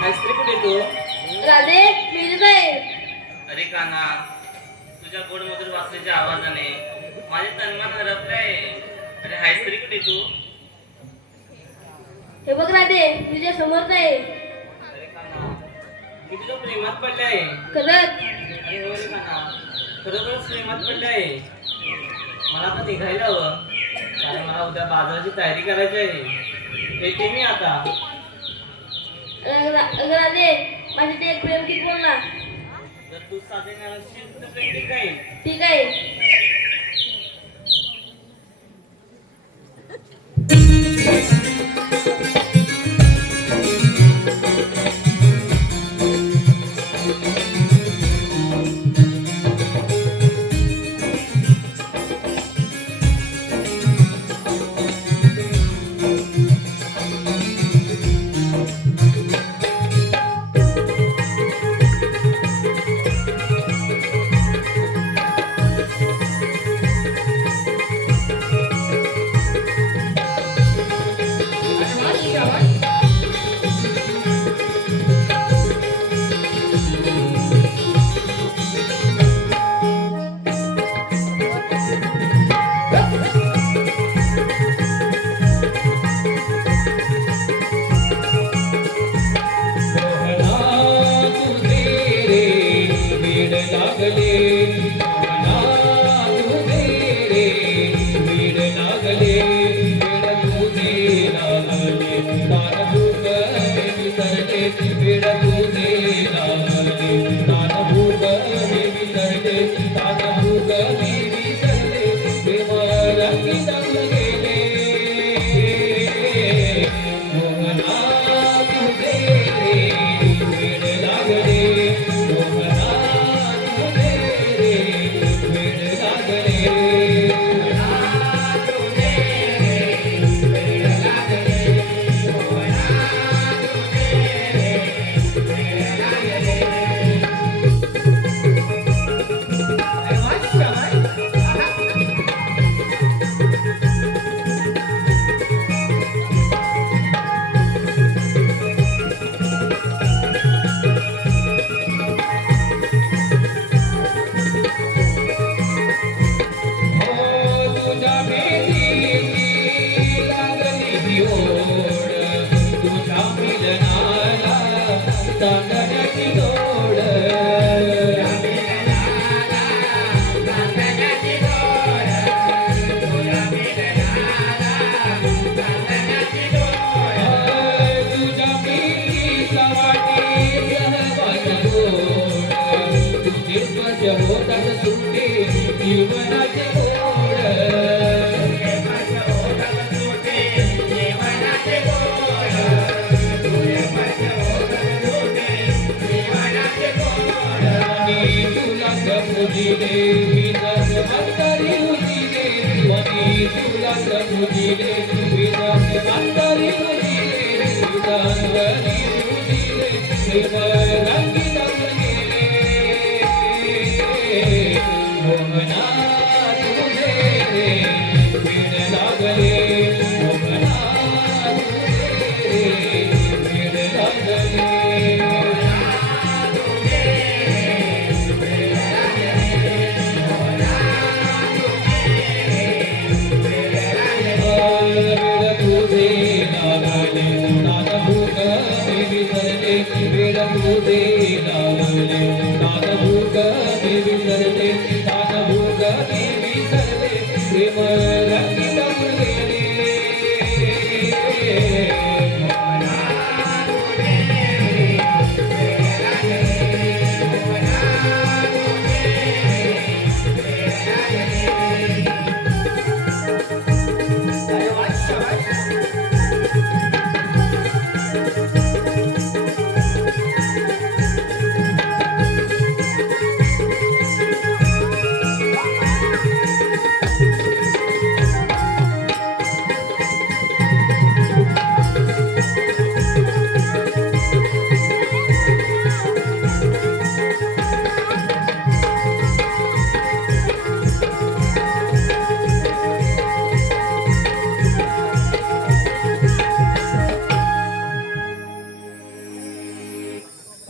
नाहीतरी कुठे तू? राधे मी इथेच आहे. अरे काना, तुझ्या गोड मधुर वाचण्याच्या आवाजाने माझे तन्मन हरपलंय. अरे हायस्त्री कुठे तू? हे बघ राधे मी तुझ्या समोरच आहे. अरे काना, मी तुझ्या प्रेमात पडलाय. खरंच? अरे हो रे काना, खरोखरच प्रेमात पडलाय. मला आता निघायला हवं, कारण मला उद्या बाजाराची तयारी करायची आहे. येते मी आता. राधे माझे ते एक प्रेम गीत बोल ना. जर तू साधे नसशील तर प्रेम ठीक आहे. ठीक आहे.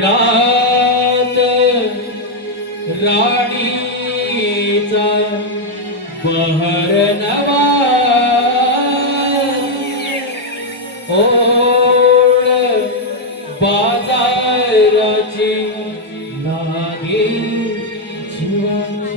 रात राणीचा बहर नवा ओळ बाजाराची लागे जीवाची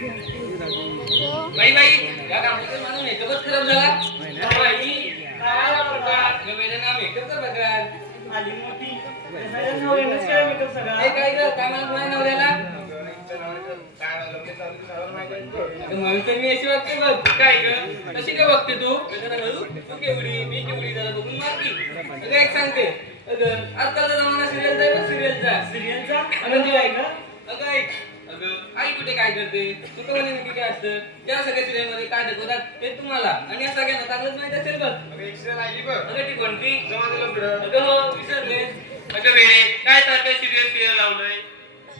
बाई बाई या कामाचा माझा मेकअपच खराब झाला. बाई काय म्हणता वेळेला मेकअप तर बघा. आली मोठी नवऱ्यानंच केला मेकअप सगळा. हे काय ग काय म्हणत नाही नवऱ्याला. म्हणून तर मी अशी बघते बघ. काय ग कशी काय बघते तू. तू केवढी मी केवढी जरा बघून मारती. अगं एक सांगते अगं आजकालचा जमाना सिरियलचा आहे बघ सिरियलचा. सिरियलचा आनंदी आहे का? अगं ऐक अगं आई कुठे काय करते तू तर म्हणे नक्की काय असतं. त्या सगळ्या सिरियल मध्ये काय दाखवतात ते तुम्हाला आणि या सगळ्यांना चांगलंच माहित असेल बघ. अगं ती कोणती अगं हो विसरले. अगं वेळे काय सारखं सिरियल लावलंय.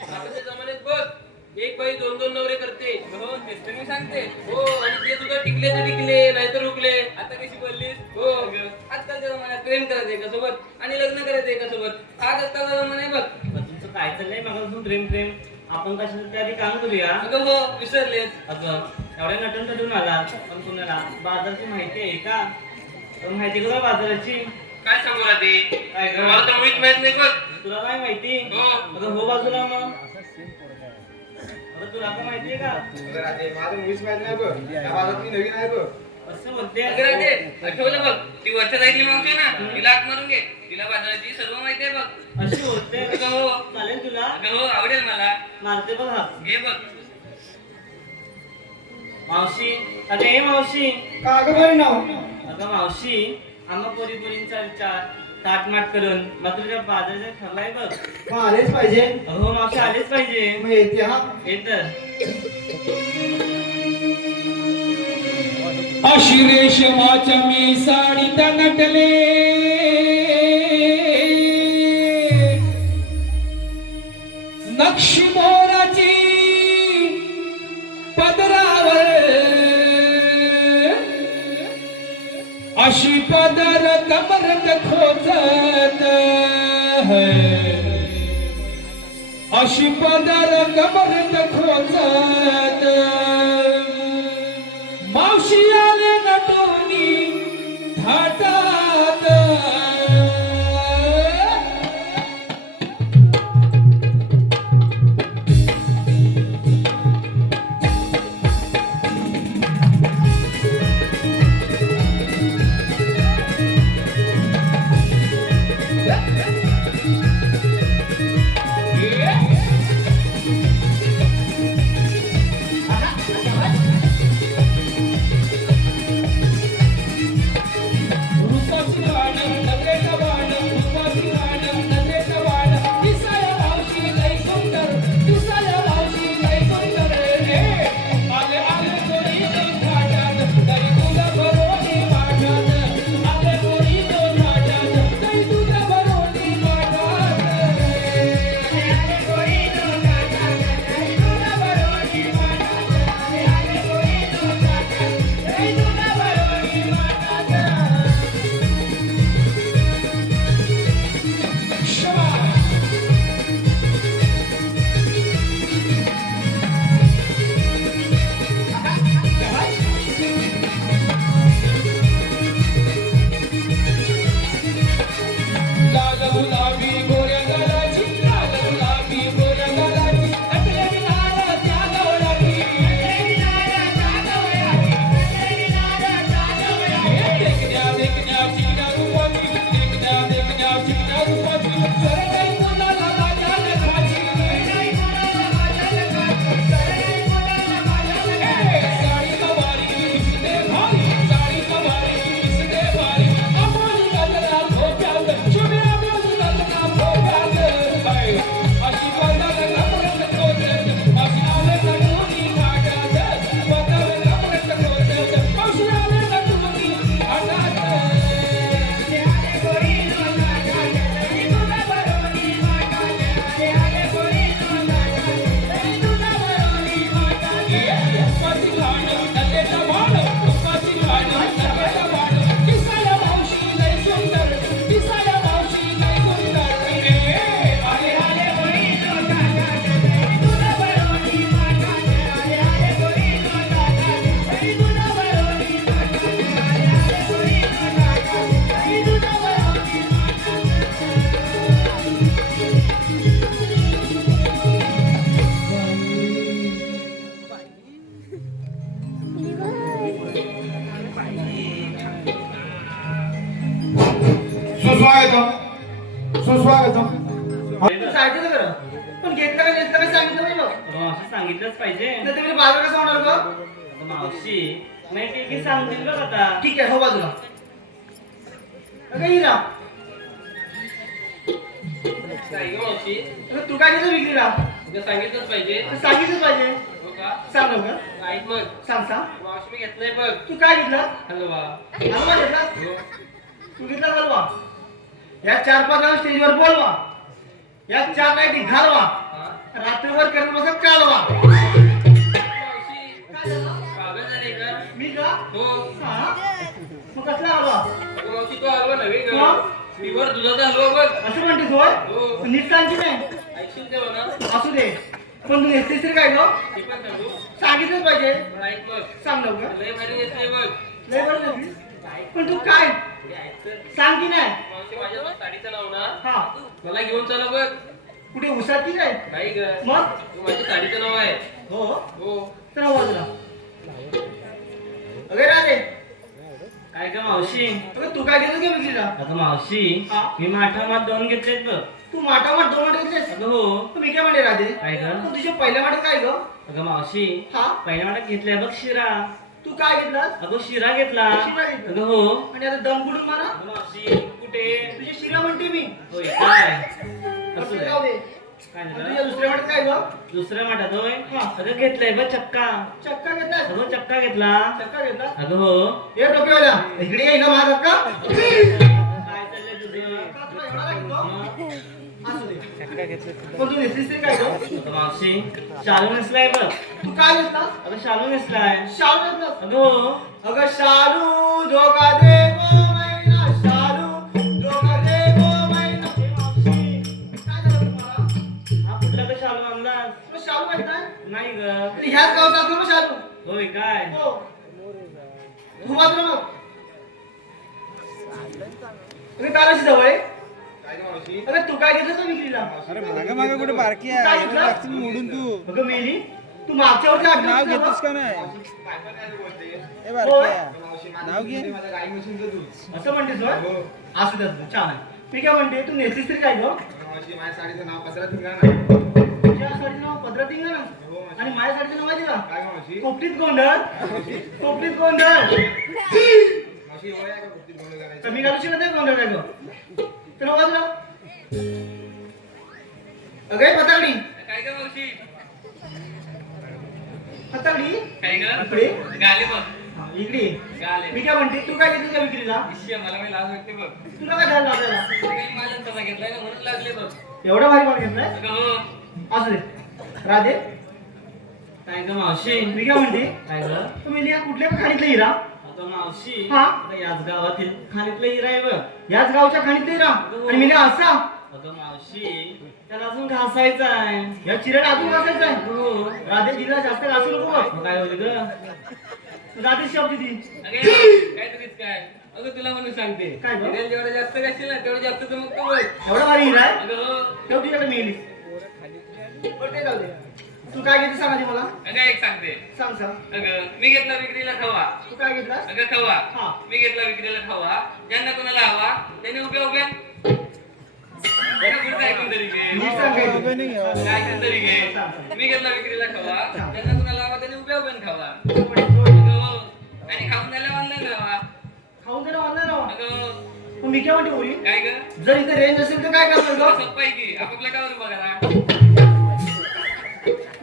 आताच्या जमान्यात बघ एक बाई दोन दोन नवरे करते. हो तेच तर मी सांगते. हो आणि ते तुझं टिकले तर टिकले नाहीतर रुकले. आता कशी बोललीस. हो आजकालच्या जमान्यात प्रेम करायचंय एका सोबत आणि लग्न करायचंय एका सोबत. आज आजकालचा जमाना आहे बघ. तुमचं काय चाललंय मग प्रेम प्रेम आपण कशाचं आधी काम करूया. अगं हो विसरलेस. अगं एवढ्या नटून नटून आलात पण कुणाला बाजारची माहिती आहे का? पण माहिती करा बाजाराची. काय सांगू राहते काय ग? मला तर मुळीच माहित नाही बघ. तुला काय माहिती? हो. अगं हो बाजूला मग. अगं तुला काय माहितीये का? असं म्हणते. अगं राहते आठवलं बघ ती वरच्या जायची मावशी ना तिला हात मारून घे. तिला बाजाराची सर्व माहिती आहे बघ. अशी बोलते. अगं हो चालेल तुला? अगं हो आवडेल मला. मारते बघ हात. घे बघ. मावशी अगं हे मावशी. अगं मावशी आम्हा पोरी पोरींचा विचार ताटमाट करून मग तुझ्या बाजाराचा ठरलाय बघ. आलेच पाहिजे. हो मावशी आलेच पाहिजे. मग येते हा. हे तर अशी रेशमाच्या मी साडीत नटले नक्षी मोराची पदरावर अशी पदर कमरत खोचत अशी पदर कमरत खोचत मावशी आले नटोनी थाटात सांगितलंच पाहिजे. नाही तर मी बाजार कसा होणार ग? अगं मावशी नाही ठीक आहे सांगतील बघ आता. ठीक आहे हो बाजूला. अगं हिरा, काय गं मावशी अगं तू काय घेतलं विक्रीला? तुला सांगितलंच पाहिजे. सांगितलं पाहिजे. हो का? सांग लवकर. ऐक मग सांग सांग. मावशी मी घेतलंय बघ तू काय घेतलं? हलवा. हलवा घेतला? हो. तू घेतला हलवा? या 4-5 जण स्टेजवर बोलवा. या 4 नाईटी घालवा. हा? रात्रीवर करत बसा कालवा. मावशी काय झालं? पागल झाली का? मी का? हो. हा? मग कसला हलवा? अगं मावशी तो हलवा नव्हे ग. मग? प्युअर दुधाचा हलवा बघ. असं म्हणतेस होय? हो. नीट सांगते नाही. ऐकशील तेव्हा ना? असू दे. पण तू नेसतेस तरी काय ग? ते पण सांगू. सांगितलंच पाहिजे. बरं ऐक मग. सांग लवकर. लय भारी नेसले बघ. लय बरं नेसलीस. पण तू काय ते ऐक तर. सांग की नाही? मावशी माझ्या साडीचं नाव ना हा. मला घेऊन चला बघ. कुठे उसात की काय? नाही ग. मग? तू माझ्या साडीचं नाव आहे. हो. हो. तर बाजूला. अगे राजे, काय का मावशी? अगं तू काय घेतलं की विक्रीला? अगं मावशी हा? मी माठामात 2 घेतलेत बघ. तू माटामाट 2 माठ घेतलेस? अगं हो. तू मी काय म्हणते राजे? काय ग? पण तुझ्या पहिल्या माठात काय ग? अगं मावशी हा? पहिल्या वाट्यात घेतलाय बघ शिरा. तू काय घेतलास? अगं शिरा घेतला. शिरा घेतला. अगं हो. आणि आता दम बुडून मारा. अगं मावशी कुठे? तुझ्या शिरा म्हणते मी. होय काय? असं असं जाऊ दे. काय आणि झालं? तुझ्या दुसऱ्या माठात काय ग? दुसऱ्या माठात होय. हा. अगं घेतलाय बघ चक्का. चक्का घेतलास? अगं चक्का घेतला. चक्का घेतलास? अगं हो. हे टोपीवाल्या, इकडे ये ना माझा चक्का. काय चाललंय तुझं? का तुला एवढा लागतो? मग? असू दे. पण तू नेसलीस तरी काय ग? अगं मावशी शालू नेसलाय बघ. तू काय घेतलास? अगं शालू नेसलाय. शालू घेतलास? अगं हो. अगं शालू धोका दे गो मैना, शालू धोका दे गो मैना. हे मावशी, काय झालं तुम्हाला? हा कुठला तर शालू आणलास? तुला शालू माहित नाही? नाही ग. आणि ह्याच गावचा असतो ना शालू. होय काय? हो. तू बाजूला मग. अरे कालाची जवळ अरे तू काय घेतलं का विक्रीला? अरे मागे मागे कुठे बारकी काय आहे घेतलं? लागतील मोडून तू अगं मेली, तू मागच्या वर्षी नाव आठवण घेतोस का नाही ए बारकी आहे. नाव घे असं म्हणतेस होय? असू दे असू दे, छान आहे. मी काय म्हणते तू नेसलीस तरी काय गं? माझ्या साडीचं नाव पत्रा धिंगाणा. तुझ्या साडीचं नाव पद्धती ना आणि माझ्या साडीचं नाव माहिती का? काय गं मावशी? कोपटीत गोंधळ. कोपटीत गोंधळ. मावशी वय आहे का कुठली गोंधळ करायची? कमी घालू शकत नाही गोंधळ काय गं? तर बाजूला. अगं पताकडी, काय गं मावशी? पताकडी काय गं? इकडे. गाले बघ. हा, इकडे. गाले. मी काय म्हणते तू काय घेतलं का विक्रीला? इश्शी, मला काही लाज वाटते बघ. तुला काय झालं आपल्याला? काही माझ्या तसा घेतलाय ना म्हणून लागले बघ. एवढा भारी माल घेतलाय? अगं हो. असू दे. राधे, काय ग मावशी? मी काय म्हणते काय ग? तुम्ही लिहा कुठल्या खाणीतला हिरा? अगं मावशी हा? आता याच गावातील खाणीतलं हिरा आहे बघ. याच गावच्या खाणीतला हिरा? आणि मी लिहा असा? अगं मावशी त्याला अजून घासायचा आहे. या चिऱ्याला अजून घासायचं आहे? हो. राधे जिल्हा जास्त घासू नको बघ. मग काय होईल ग? राधे शब्द ती. अगे काय तरीच काय. अगं तुला म्हणून सांगते. काय गं? हिऱ्याला जेवढं जास्त घासशील ना तेवढं जास्त चमकतो बघ. एवढा भारी हिरा आहे? अगं हो. ठेव तुझ्याकडे मी येईल. बरं ते जाऊ दे. तू काय घेते सांग आधी मला. अगं एक सांगते. सांग सांग. अगं मी घेतला विक्रीला खवा. तू काय घेतलास? अगं खवा. हा. मी घेतला विक्रीला खवा. ज्यांना कोणाला हवा त्याने उभे उभे. जरा पुढचं ऐकून तरी घे. नीट सांग काय उभे ते. नाही घेऊ. काय ऐकून तरी घे. सांग, सांग. मी घेतला विक्रीला खवा. ज्यांना कोणाला हवा त्याने उभे उभे खावा. जोड, जोड. अगं हो. आणि खाऊन झाल्या ऑनलाईन राहावा. खाऊन जरा ऑनलाईन राहा. अगं हो. मग मी काय म्हणते होईल? काय गं? जर इथे रेंज असेल तर काय करणार गं? सोपं आहे की आपापल्या गावात उभा करा.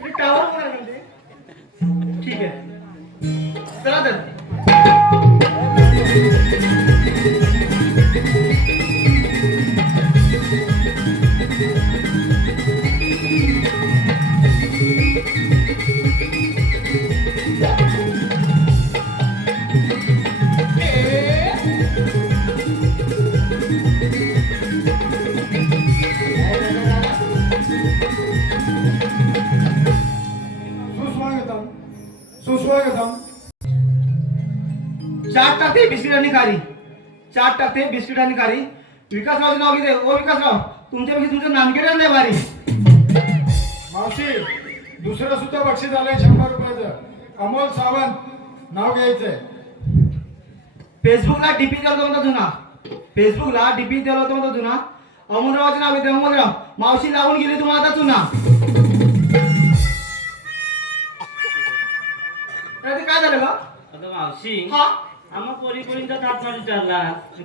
मी टावर वर म्हणते. ठीक आहे. चला तर. सुस्वागतम. सुस्वागतम. चाट टाकते बिस्किट आणि खारी. चाट टाकते बिस्किट आणि खारी. विकासरावचं नाव घेते. ओ विकासराव, तुमच्यापेक्षा तुमचं नामकेड नाही भारी. मावशी दुसरं सुद्धा बक्षीस आलंय 100 रुपयाचं. अमोल सावंत नाव घ्यायचंय. फेसबुकला डीपी दिला होता जुना. फेसबुकला डीपी दिला होता जुना. अमोलरावचे नाव घेते. अमोलराव, मावशी लागून गेली तुम्हाला आता चुना. ते काय झालं का अगं मावशी हा आम्हा पोरी पोरींचा थाटमाट विचारला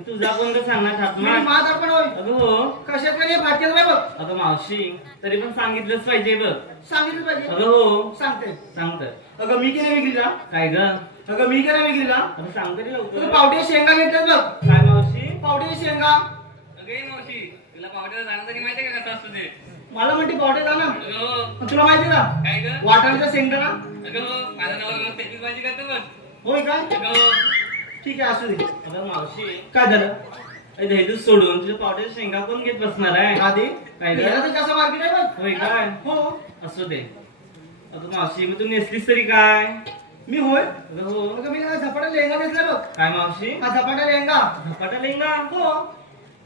तुझा कोणता सांगणार मी थाटमाट मात आपण होय अगं हो कशात नाही फाटकेल बाय बघ अगं मावशी तरी पण सांगितलंच पाहिजे बघ सांगितलं पाहिजे अगं हो सांगते सांगत अगं मी की नाही विक्रीला काय ग अगं मी की नाही विक्रीला अगं सांग तरी तू लवकर पावटे शेंगा घेतल्यात बघ काय मावशी पावटे शेंगा अगे मावशी तुला पावट्याला जाणं तरी माहिती आहे का कसं असतं ते मला म्हणते पावटे जा ना अगं हो पण तुला माहिती का काय ग वाटाण्याचा शेंगा ना अगं हो माझं नाव घेऊन त्याची भाजी करतो बघ होय काय अगं हो ठीक आहे असू दे अगं मावशी काय झालं अरे दहीदूध सोडून तुझ्या पावट्याच्या शेंगा कोण घेत बसणार आहे आधी काय ग? याला तर जास्त मार्केट आहे बघ होय काय हो असू दे अगं मावशी मग तू नेसलीस तरी काय मी होय अगं हो अगं मी हा झपाटा लेहंगा घेतला बघ काय मावशी हा झपाटा लेहंगा झपाटा लेंगा हो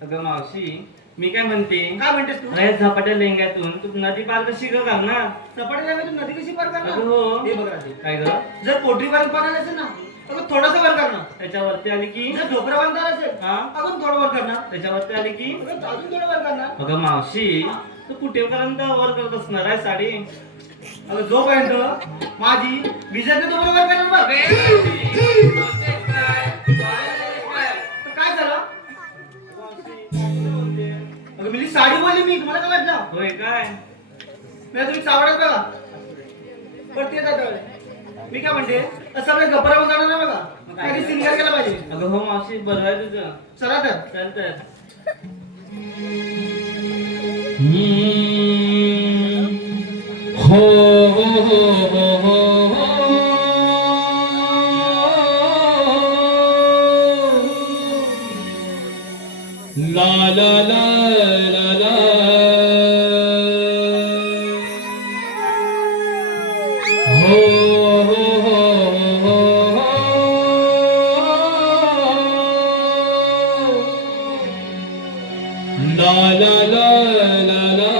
अगं मावशी मी काय म्हणते काय म्हणतेस तू अरे झपाट्या लेंग्यातून तू नदी पार कशी ग घालणार झपाटा लेहंगा तू नदी कशी पार करणार अगं हो हे बघ राहते काय ग जर पोटरी पर्यंत पार असेल ना अगं थोडंसं वर करणार त्याच्यावरती आली की जर ढोकरा बांधणार असेल हा अगं थोडं वर करणार त्याच्यावरती आली की अगं अजून थोडं वर करणार अगं मावशी तू कुठेपर्यंत वर करत असणार आहे साडी अगं जोपर्यंत माझी विजत नाही तोपर्यंत वर करणार बघ अबे मावशी बोलतेस काय काय तर काय झालं अगं मी साडी बोलली मी तुम्हाला काय वाटलं होय काय मी तुम्ही चावडत बघा पण ते जातं. मी काय म्हणते असं आपल्या गप्पा जाणार नाही बघा कधी सिंगर केला पाहिजे अगं हो मावशी बरं आहे तुझं चला तर चल तर हो हो हो ला ला ला ला ला हो हो हो ला ला ला ला ला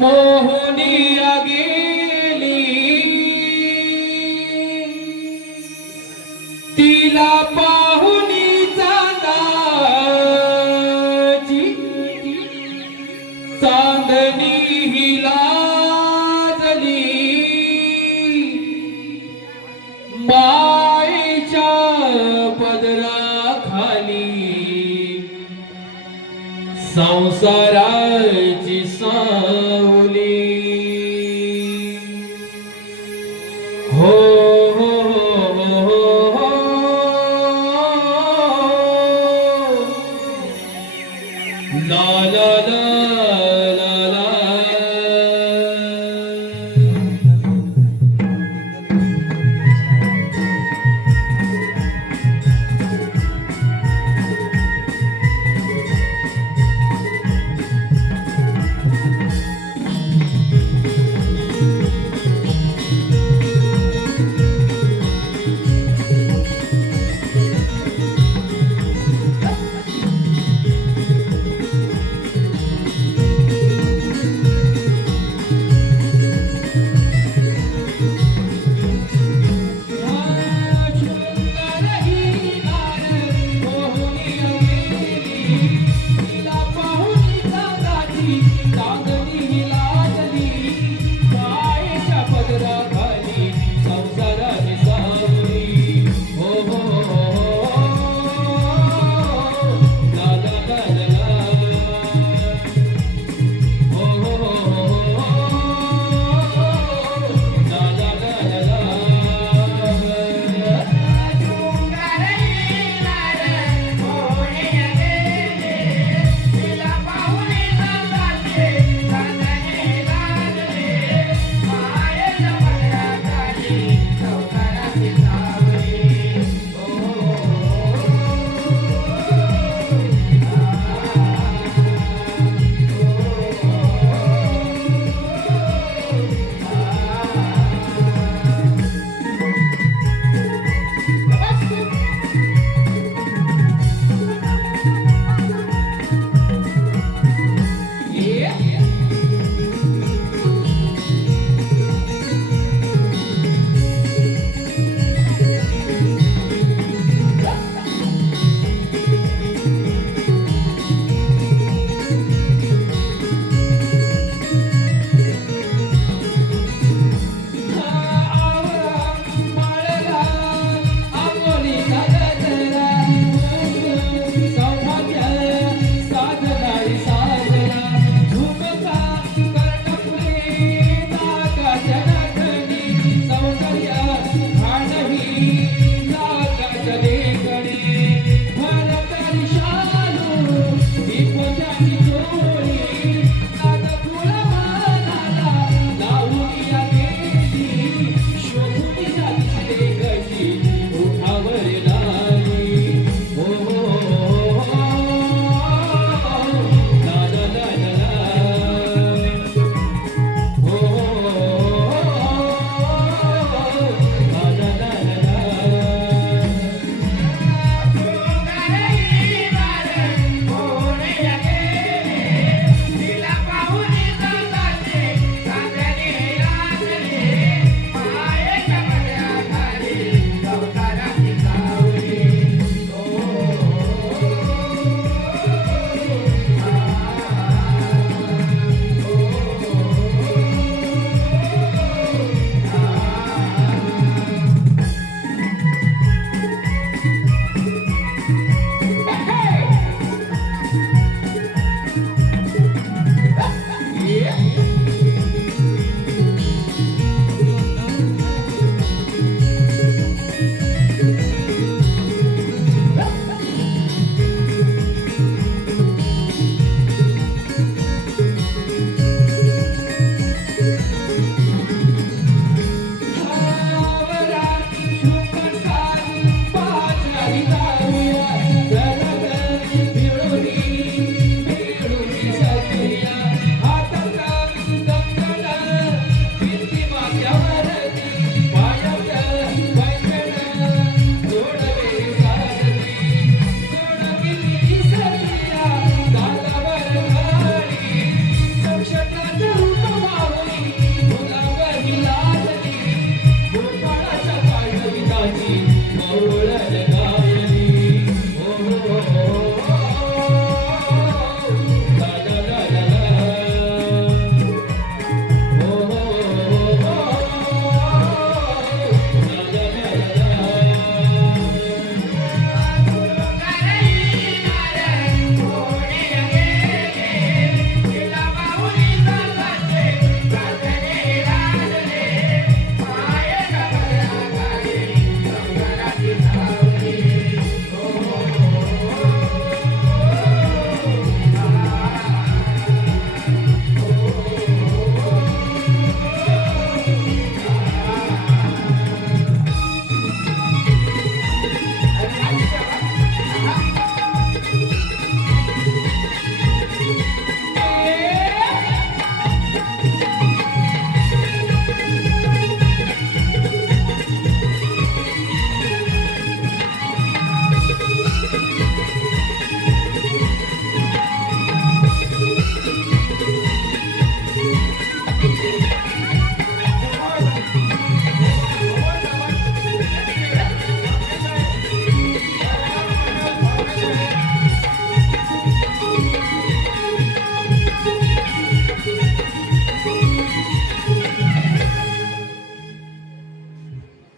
मोहनिया गेली तिला पाहुणी चांदाची चांदणी ही लाजली मायेच्या पदराखाली संसाराची सावली हो हो हो हो हो ला ला ला ला ला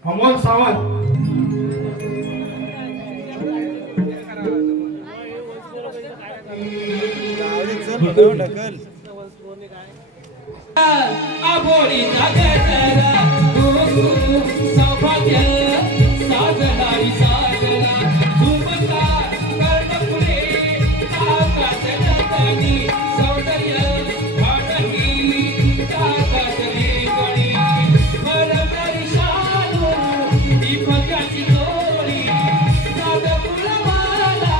अमोल सावंत आबोली जागरा सौभाग्य सागराई सागरा झुमका कर्णफुले आकाश नंदनी सौंदर्य भाटकी आकाशली गणी मरकरी शालू दीपकाची गोळी नाद फुलवाला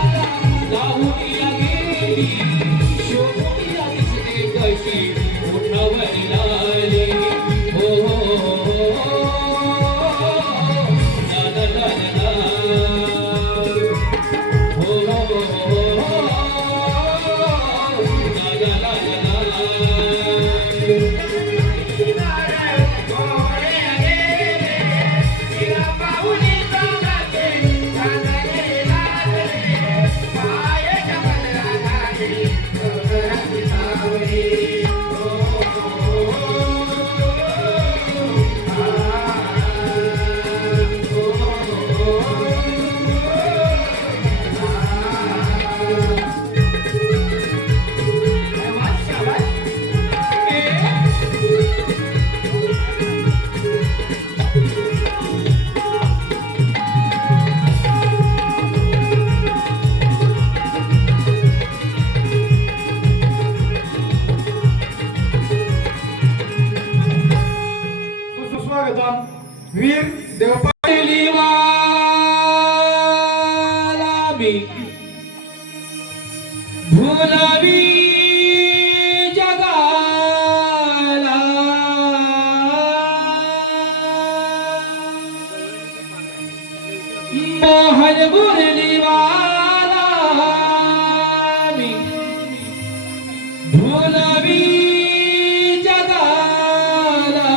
लावून गेली शोभून दिसते कशी उठवली लाली हो ला ला ला ला हो ला ला ला सुस्वागतम वीर देवपा भुलावी जगाला मोहन मुरलीवाला मी भुलावी जगाला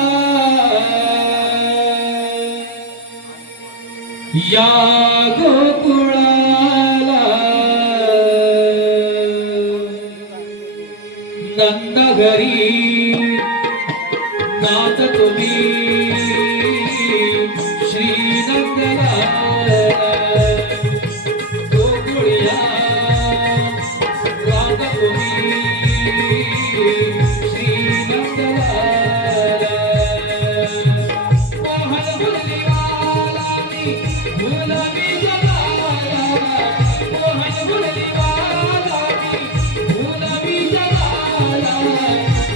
या गोकुळाला नंदघरी नाथ तुम्ही श्रीनंदला गोकुळिया राग तुम्ही श्रीनंदला मोहन मुरलीवाला मी भुलावी जगाला मोहन मुरलीवाला मी भुलावी जगाला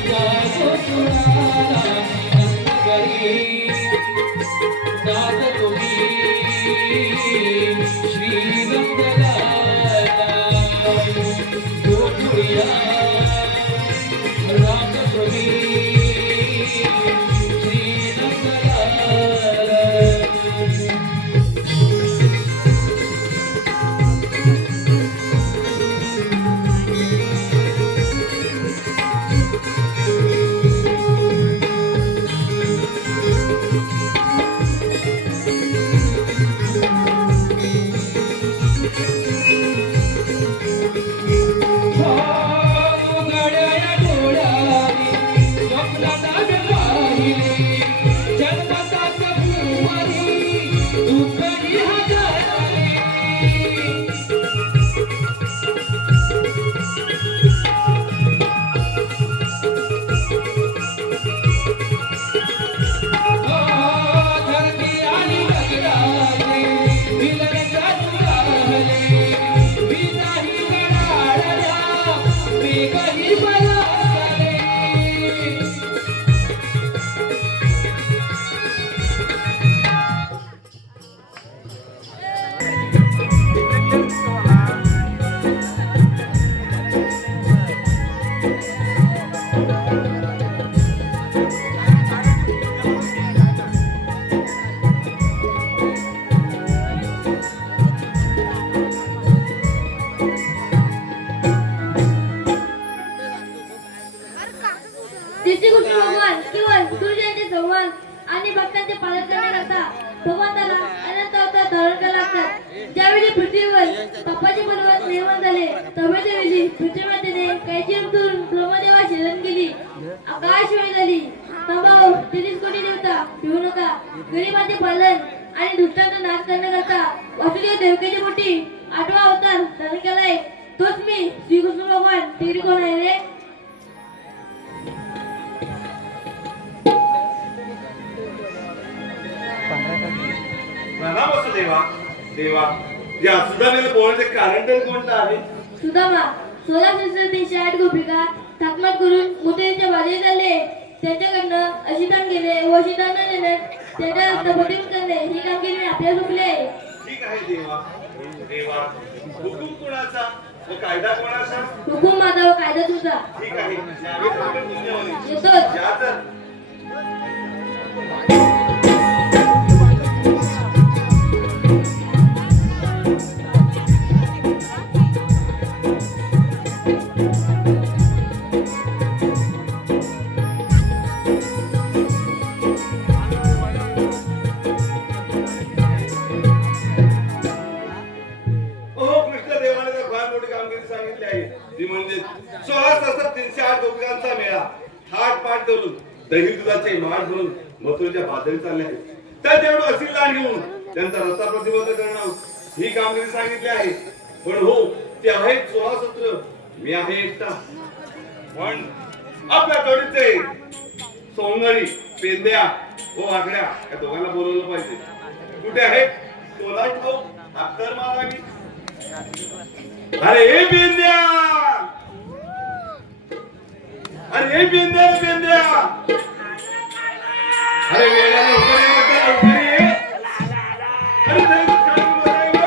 या गोकुळाला नंदघरी नाथ तुम्ही श्रीनंदला गोकुळिया राग तुम्ही श्रीनंदला गड्या डोळ्याने स्वप्नात राहिले जन्मतात भुवरी तू कधी हजरले धरती आणि गगनाने मिलन जाणू राहिले विनाही गडाळल्या मेघही बलाले तिची कृष्ण भगवान केवळ सूर्याचे संवाद आणि भक्तांचे पालन करण्याकरता भगवंताला अनंत अवतार धारण करावे लागतात. ज्यावेळी पृथ्वीवर पापाचे पर्वत निर्माण झाले. तब्येत वेळी पृथ्वीमातेने कैची उतरून ब्रह्मदेवा शरण केली. आकाश वेळ झाली. थांबाव 30 कोटी देवता भिवू नका. गरिबांचे पालन आणि दुष्टांचा नाश करण्याकरता वासुदेव देवकीची मोठी 8वा अवतार धारण केलाय. तोच मी श्रीकृष्ण भगवान. तेरी कोण आहे रे? प्रणाम असो देवा. देवा या सुधारलेलं बोलण्याचे कारण तर कोणतं आहे? सुदामा 16,308 गोपिका थाकमाट करून मुतेच्या बाजूला चालले. त्यांच्याकडनं अशितान गेले व अशितांना नेण्यात त्याच्या रक्तपतीन करणे ही कामगिरी आपल्या सोपली आहे. ठीक आहे देवा. देवा हुकूम कोणाचा व कायदा कोणाचा? हुकूम माझा व कायदा तुझा. ठीक आहे. यावे तर पुण्यवाणी. येतोच. या तर. कृष्णदेवाने तर फार मोठी कामगिरी सांगितली आहे. ती म्हणजे 16,308 गोपिकांचा मेळा थाट पाट करून दही दुधाचे माठ भरून मथुरेच्या बाजारी चालले आहेत. त्या तेवढं असील दान घेऊन त्यांचा रस्ता प्रतिबंध करणं ही कामगिरी सांगितली आहे. पण हो ते आहेत 16 सत्र. मी आहे एकटा. पण आपल्या जोडीचे सोंगडी पेंद्या व वाकड्या या दोघांना बोलवलं पाहिजे. कुठे आहेत? तोला ठाऊ अख्तर मारावी. अरे पेंद्या, अरे पेंद्या पेंद्या, अरे वेळाने लवकर ये म्हटलं, लवकर ये. अरे नाही तर काय बोलाय बघ.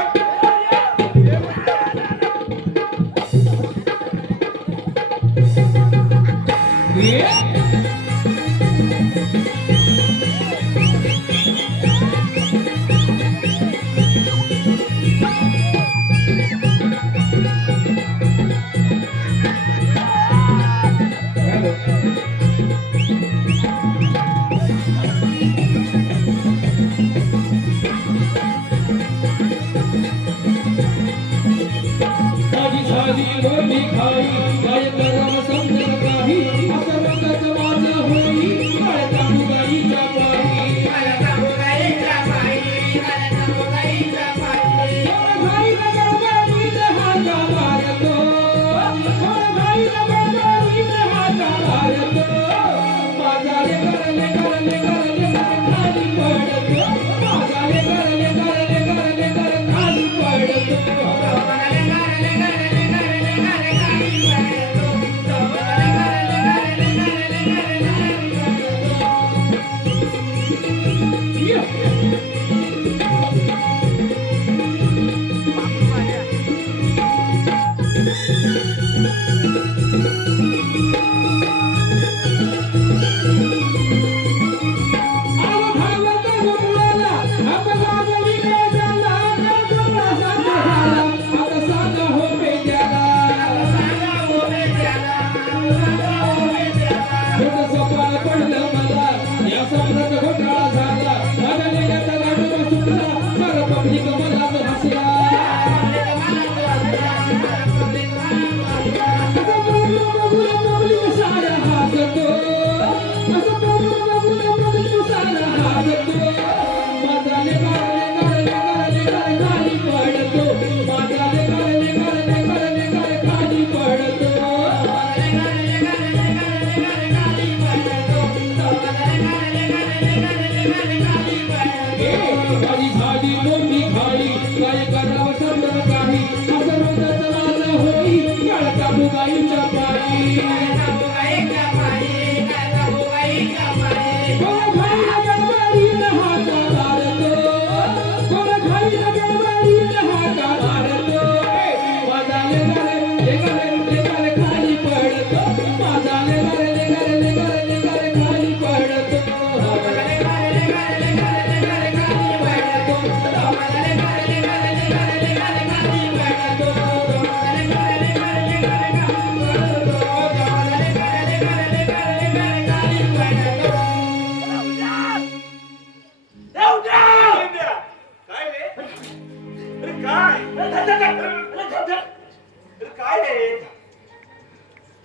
अरे काय रे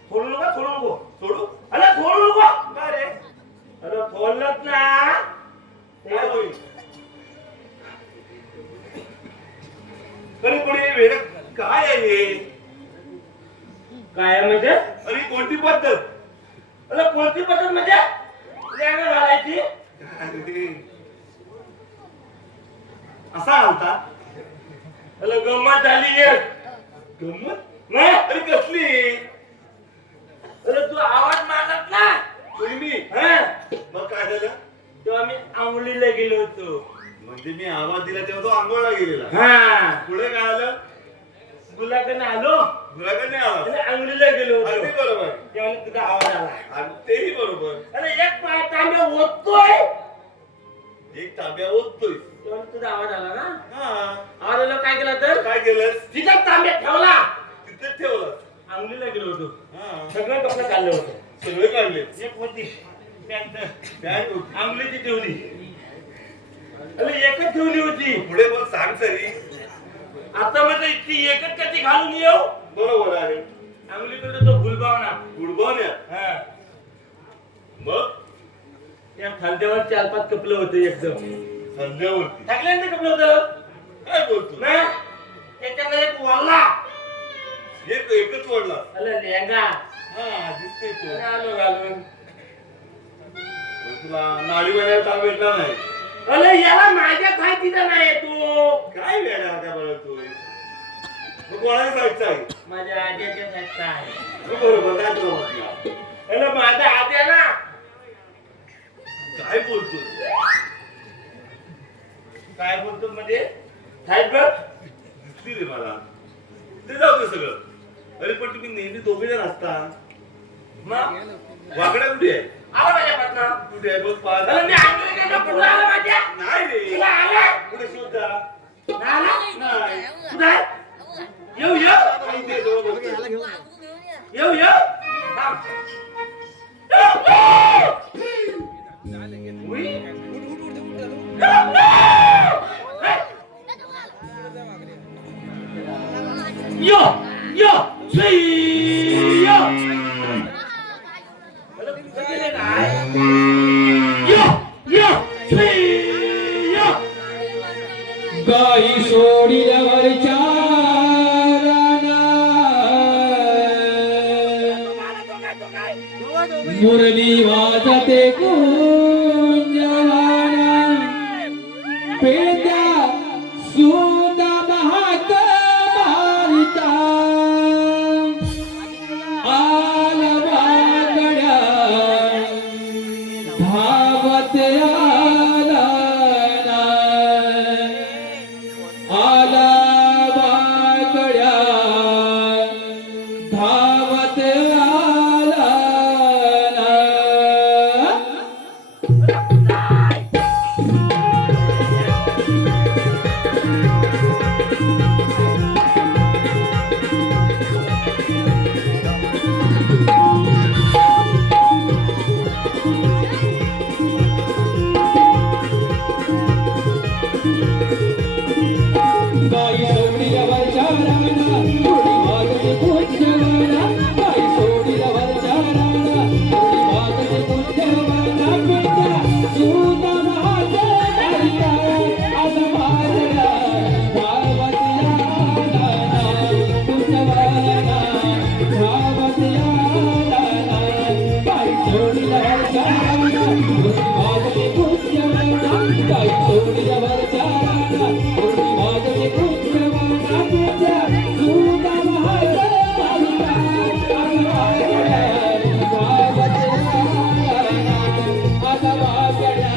सोडू नको सोडू अरे सोडू नको काय रे अरे फोडलंच ना काय होईल अरे पण हे वेळ काय आहे हे काय म्हणजे अरे कोणती पद्धत अरे कोणती पद्धत म्हणजे लेंगा घालायची अरे, असा घालता अरे गंमत झाली एक गंमत नाही अरे कसली अरे तू आवाज मारलात ना कोणी मी हा मग काय झालं तेव्हा मी आंघोळीला गेलो होतो म्हणजे मी आवाज दिला तेव्हा तो आंघोळला गेलेला हा पुढे काय आलं गुलाकडे आलो घराकडे आला आणि आंघोळीला गेलो अगदी होतो बरोबर तेव्हा तुझा आवाज आला आणि तेही बरोबर अरे एक पाय तांब्या ओततोय एक तांब्या ओततोय तेव्हा तुझा आवाज आला ना हा आवाज आला काय केला तर काय केलंस तिथं तांब्या ठेवला तिथे ठेवलं आंघोळीला गेलो होतो हा सगळे कपडे काढले होते सगळे काढले एक होती पॅन्ट पॅन्ट होती आंघोळीची ठेवली अरे एकच ठेवली होती पुढे पण सांग सरी आता म्हणजे ती एकच कधी घालून येऊ बरोबर आहे आंघोळीकडे तो फुलबावना गुडबावण्या हा मग त्या खांद्यावर 4-5 कपलं होतं एकदम संध्यावरती टाकल्यानंतर कपलं होतं काय बोलतो ना त्याच्यामध्ये एक वल्ला एक एकच वडला अरे लेंगा हा दिसते तो आलो घालून पण तुला नाडी वेळेला ताप भेटला नाही अरे याला माझ्या खायचीचा नाही तू काय वेळा काय बनवतोय मग कोणाला जायचं आहे माझ्या आज्याच्या खायचा आहे मग बरोबर काय तुला म्हटलं अरे माझा आज्या ना काय बोलतोय काय बोलतो म्हणजे साहेब बघ दिसली रे मला ते जाऊ दे सगळं अरे पण तुम्ही नेहमी दोघे जण असता मग वाकड्या कुठे आहे आला माझ्या पाठला कुठे आहे बघ पाहत अरे मी आंघोळीकडे पुढे आला माझ्या नाही रे तुला आला कुठे शोधा आला नाही कुठे आहे? येऊ इथे जवळ बसतोय. येऊ थांब. उई. यो यो श्री यो अरे तुझं केलं काय यो यो श्री यो गाई सोडिल्यावरच्या मुरली वाजते कुंजवाना पेट्या सुदा महाक मारिता आलवागड्या धावत आला आला वागड्या धावत आला गाई सोडीला वरचाराना थोडी वाजते कुंजवाना गाई सोडीला वरचाराना थोडी वाजते कुंजवाना पेट्या सुदा महाग मारिता आज मारला धावत आला कुंजवाना धावत आला गाई सोडीला वरचाराना थोडी वाजते कुंजवाना गाई सोडीला वरचाराना थोडी वाजते कुंजवाना पेट्या सुदा महाग मारिता आज मारला धावत आला आज वागड्या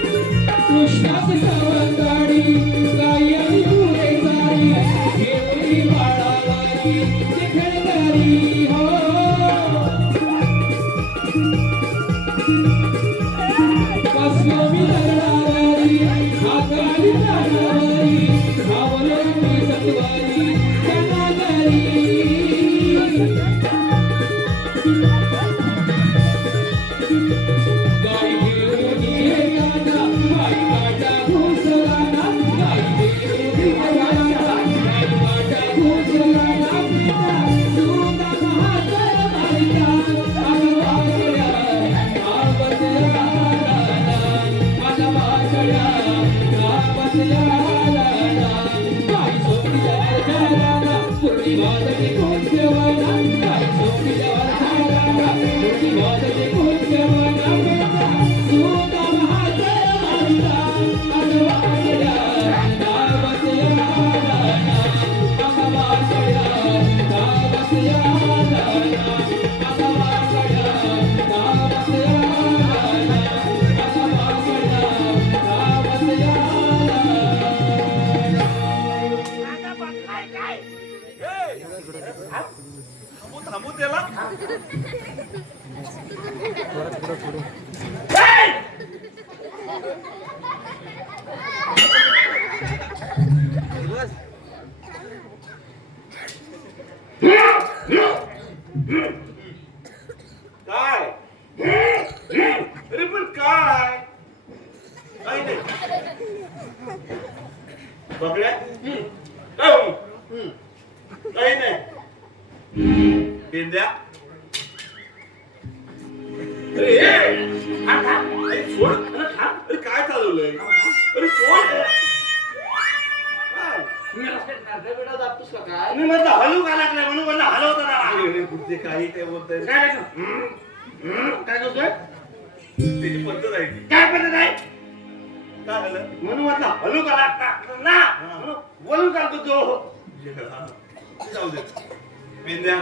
कृष्णाची सवंगाडी गाई आणि पुरे सारी घेऊन बाळावारी चिखलदारी हो कसलो मी लग्नावारी हाक थांबू त्याला काय अरे पण काय काही नाही बघल्या काही नाही पेंद्या अरे सोड अरे काय चालवलंय अरे सोड काय मी म्हटलं हलू का लागलाय म्हणून म्हणलं हलवतो ना काही काय बोलताय काय करतोय त्याची पद्धत आहे ती काय पद्धत आहे काय झालं म्हणून म्हटलं हलू का लागता ना म्हणून बोलून काढतो तो जाऊ दे पेंद्या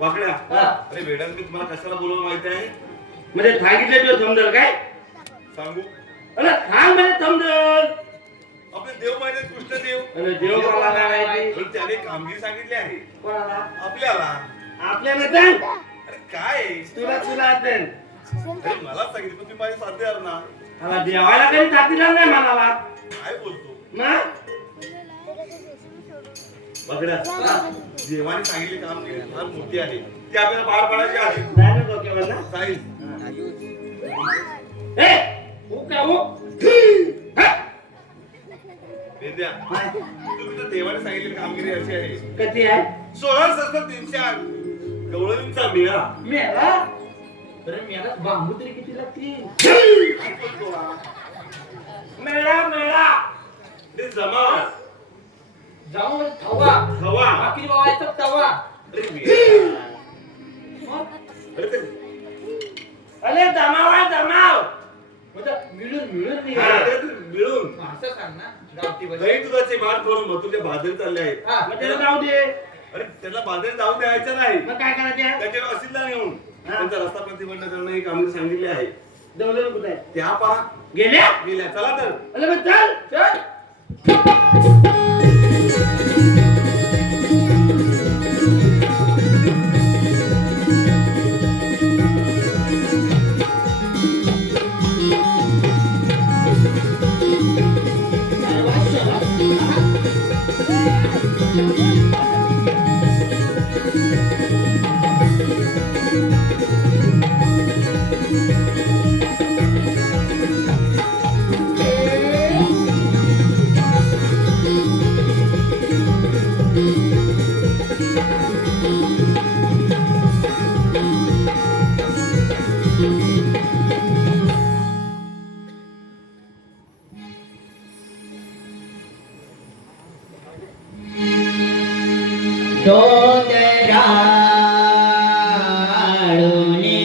वाकड्या अरे वेडात मी तुम्हाला कशाला बोलवलं माहित आहे म्हणजे सांगितलं तुला समजल काय सांगू अरे सांग म्हणजे समजल आपले देव माहिती आहेत, कृष्णदेव अरे देव कोणाला करायची पण त्याने कामगिरी सांगितली आहे कोणाला आपल्याला आपल्याला सांग अरे काय तुला असेल अरे मला सांगितलं पण तुम्ही माझी साथ द्याल ना मला देवाला काही साथीदार नाही म्हणाला काय बोलतो ना बघड्या देवाने सांगितली कामगिरी फार मोठी आहे ती आपल्याला पार पाडायची आहे जाणं डोक्यावर ना जाईल ए हो का हो पेंद्या तुम्ही तर देवाने सांगितलेली कामगिरी अशी आहे कधी आहे 16,308 गवळणींचा मेळा मेला अरे मेला बांबू तरी किती लागतील काय बोलतो हा? मेळा मेळा ते जमा जाऊन हवा हवा बाकी बाबाचा तवा अरे मेळा. अरे ते अरे जमाव आहे जमाव म्हणजे मिळून मिळून हा, निघालं. ते मिळून असं सांग ना गावठी भाषेत. दही दुधाचे मान करून मथुरच्या बाजारी चालले आहेत हा, मग त्याला जाऊ दे अरे त्याला बाजारी जाऊन द्यायचं नाही मग काय करायचं त्याच्यावर असिलला नेऊन त्यांचा रस्ता प्रतिबंध करणं ही कामगिरी सांगितली आहे दौलत कुठे आहे त्या पहा गेल्या गेल्या चला तर अरे मग चल चल डोंगराळूनी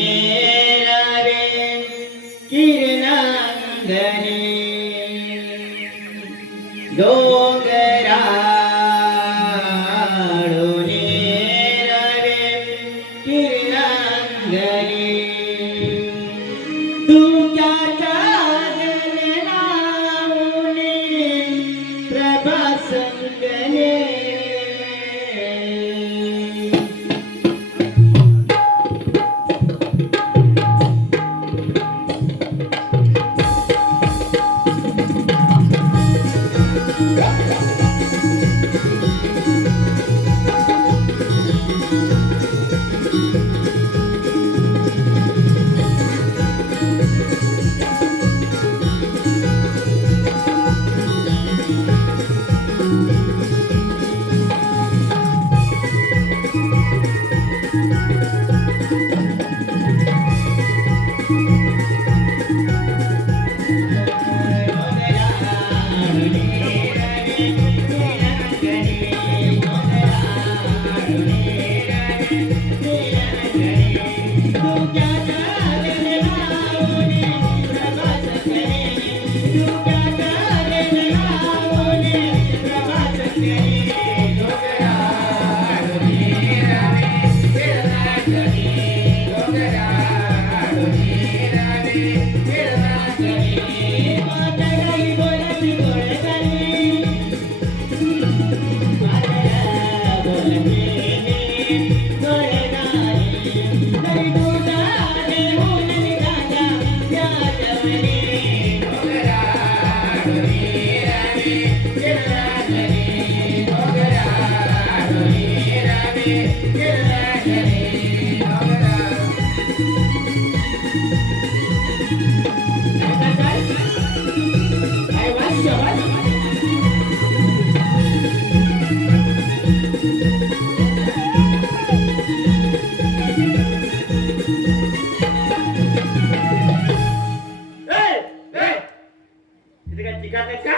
इथे काय चिकाट आहेत का?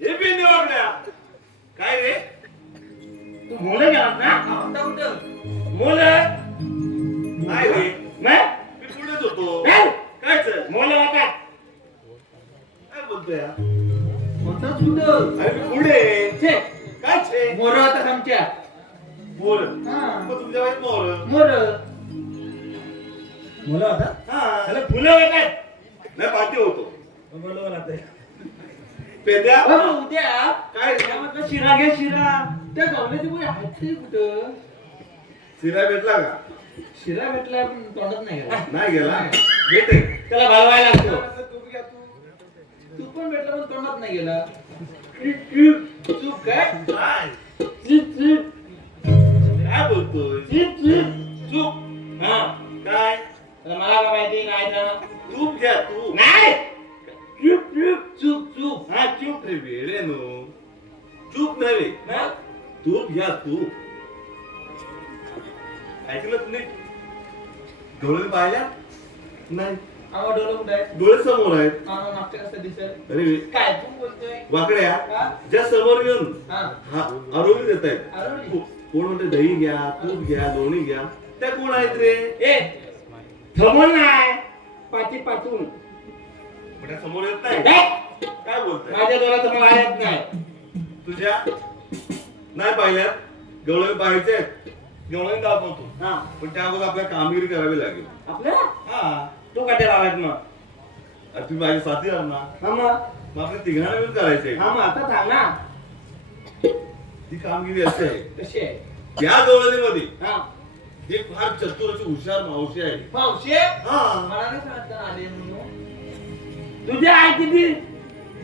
हे बी निवडल्या काय रे तू मोलं गेलास ना? आता कुठं मोलं? नाही रे नाही? मी पुढेच होतो नाही? काय सर मोलं वाटा. काय बोलतोय हा? होताच कुठं अरे मी पुढे छे काय छे मोर आता आमच्या मोर हा. मग तुमच्या बाईत मोर मोर मुलं आता हा त्याला फुलं वाटतात. नाही पाठी होतो बोलवा लागतंय. पेद्या उद्या काय त्यामधला शिरा घे शिरा त्या गवल्याची पुढे आहेत ते कुठं शिरा भेटला का शिरा भेटला पण तोंडात नाही गेला नाही गेला भेटे त्याला भागवायला लागतो. तू पण भेटला पण तोंडात नाही गेला चूक काय काय चिप चिप काय बोलतोय चिप चिप. चूप हा. काय आता मला काय माहिती काय तर. तूप घ्या तू नाही. चूप चूप. चूक चूक हा चूप रे वेळे नो चूप नव्हे हा? तूप घ्या तूप ऐकलं तुम्ही डोळे पाहिल्या नाही आम्हा डोलं कुठं आहे डोळे समोर आहेत आम्हा मागच्या कसं दिसेल अरे काय तू बोलतोय वाकड्या हा? ज्या समोर येऊन हा हा आरोग्य देत आहेत आरोग्य? कोण म्हणते दही घ्या तूप घ्या लोणी घ्या त्या कोण आहेत रे ए थमल नाही. पाची पाचून. पण त्या समोर येत नाही ए, काय बोलताय माझ्या डोळ्यात मला येत नाही. तुझ्या नाही पाहिल्यात गवळणी पाहायचे गवळणी दाखवतो हा. पण त्या अगोदर आपल्याला कामगिरी करावी लागेल आपल्याला हा तू कधी लावायत मग? अरे तुम्ही माझे साथी आहात ना हा मग. मग आपल्या तिघांना मिळून करायचंय हा मग आता सांग ना. ती कामगिरी अशी आहे कशी आहे या गवळणीमध्ये हा. एक फार चतुर अशी हुशार मावशी आहे मावशी हा मला नाही सांगता आले म्हणून तुझ्या आई किती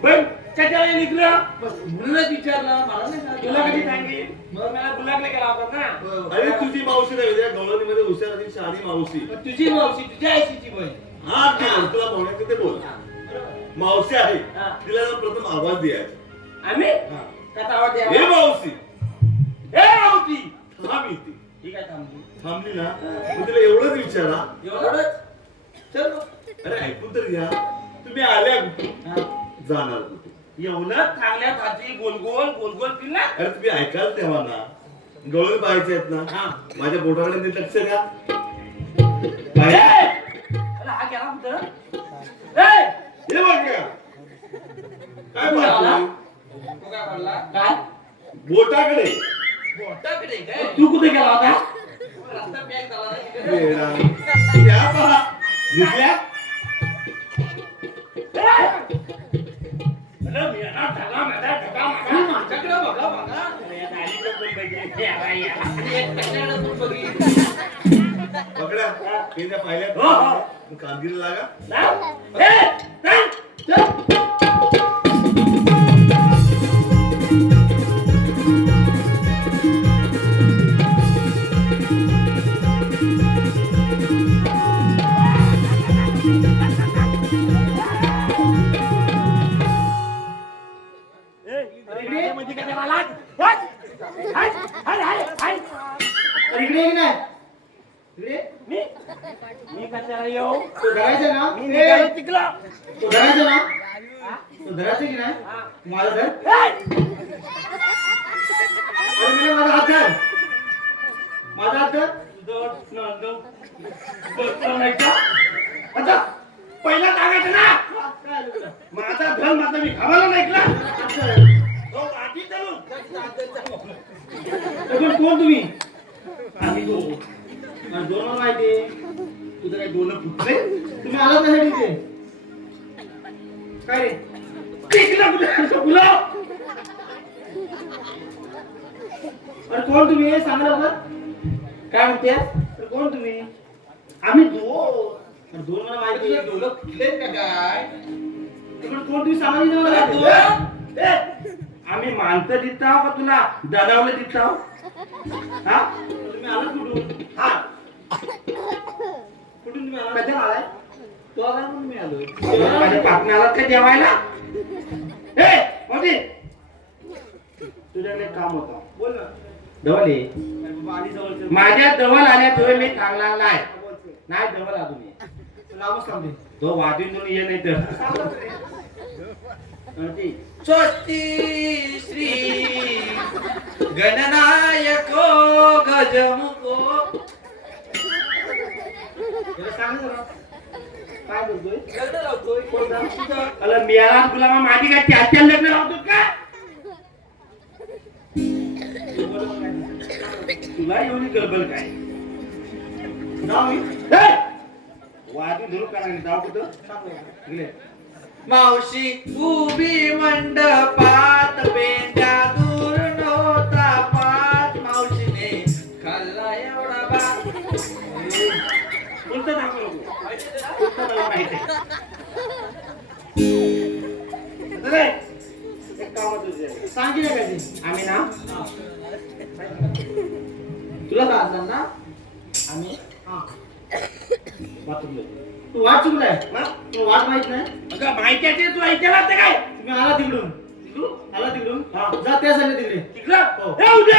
पण कशाला निघलं? बस म्हणूनच विचारलं मला नाही सांगता तुला कधी आले. सांगितलं? मग मला गुलाबला गेला होता ना. बरं. अरे तुझी मावशी नाही त्या गवळणीमध्ये हुशार अशी शहाणी मावशी पण तुझी मावशी तुझ्या आईची बहीण हा ती बोल, तुला म्हणण्याचं ते बोल बरोबर. मावशी आहे हा. तिला ना प्रथम आवाज द्यायचा आम्ही हा. कसा आवाज हे द्यावा? मावशी ए मावशी. थांब इथे ठीक आहे थांबली. थांबली ना मग तिला एवढंच विचारा एवढंच चल मग. अरे ऐकून तर घ्या तुम्ही आल्या कुठे हा. जाणार कुठे एवढं चांगल्या भाजी गोल गोल गोल गोल पिल्ला. अरे तुम्ही ऐकाल तेव्हा ना गवळणी पाहायचे आहेत ना हा. माझ्या बोटाकडे नीट लक्ष द्या ए! पाहिजे? अरे हा गेला कुठं? ए! हे बघ ना. काय पाहतोय तू काय पडला काय? बोटाकडे बोटाकडे काय तू कुठे गेला होता? रस्ता पॅक झाला ना तिकडे. वेडा. या पहा दिसल्या अरे मी आता ठगा माझा ठगा तू माझा. माझ्याकडे बघा बघा अरे गाडीचं पण बघितलं. याला याला. आणि एक कशाला तू बघी पकड्या हे त्या पाहिल्या हो, हो. मग कामगिरी लागा लाव. ए! चल. चल. इकडे मध्ये काय मला लाग? हट! हट! हट! हट! हट! इकडे ये ना इकडे मी कशाला येऊ? तो धरायचा ना मी निघालो तिकडं. तो धरायचा ना तो धरायचा की नाही हा. माझा धर हट! अरे मी माझा हात धर माझा हात धर तुझं नांदव. बसलं नाही का? आता पहिला सांगायचं ना. माझा धन माझा मी खावायला नाही का? तो आधी चालू. पण कोण तुम्ही आम्ही दोघं. मला दोन माहिती आहे. तुझं काही दोन फुटले तुम्ही आलात कशासाठी इथे काय रे तिकडं कुठं असं गुलाब? अरे कोण तुम्ही सांगा लवकर काय म्हणते? तर कोण तुम्ही आम्ही दोघं. अरे दोन मला माहिती तुझे आहे डोलं फुटलेत का काय पण कोण तुम्ही सांगा नाही मला अरे ए! आम्ही माणसं दिसत आहो का तुला जनावरं दिसत आहो? हा? तुम्ही आलात कुठून हा. कुठून तुम्ही आलात कधी आलाय? तो आला म्हणून मी आलो माझ्या पापण्याला काय जेवायला? ए! काम होतं. बोल ना. धवल ये. बाबा, आधी जवळचं. माझ्या धवल आल्याशिवाय मी चांगला नाही. नाही धवल अजून ये. लांबच थांबते. तो वाजून ये नाही तर. सांगत रे. स्वस्ति श्री गणनायको गजमुखो. त्याला सांग जरा. काय बोलतोय? लग्न लावतोय. अला मिळाला तुला मग माझी काय त्याच्या लग्न लावतो का? तुला एवढी गडबड काय? नाव मी. वाजून धरून करा नाव कुठं? इकडे. मावशी उभी मंडपात पेंड्या दूर नव्हता पात. मावशीने खाल्ला एवढा भात. कोणतं दाखव नको. कोणतं मला माहिती आहे. अरे, एक काम होतं तुझं. सांगितलं काय ते? आम्ही ना तुला सांगणार ना. आम्ही हा. बाथरूमला. तू वाट चुकलाय. मग? तू वाट माहित नाही. अगं माहिती आहे ते तू ऐकायला ते काय? तुम्ही आला तिकडून. आला तिकडून. जा त्या साईडला तिकडे. तिकडं? हो. येऊ दे!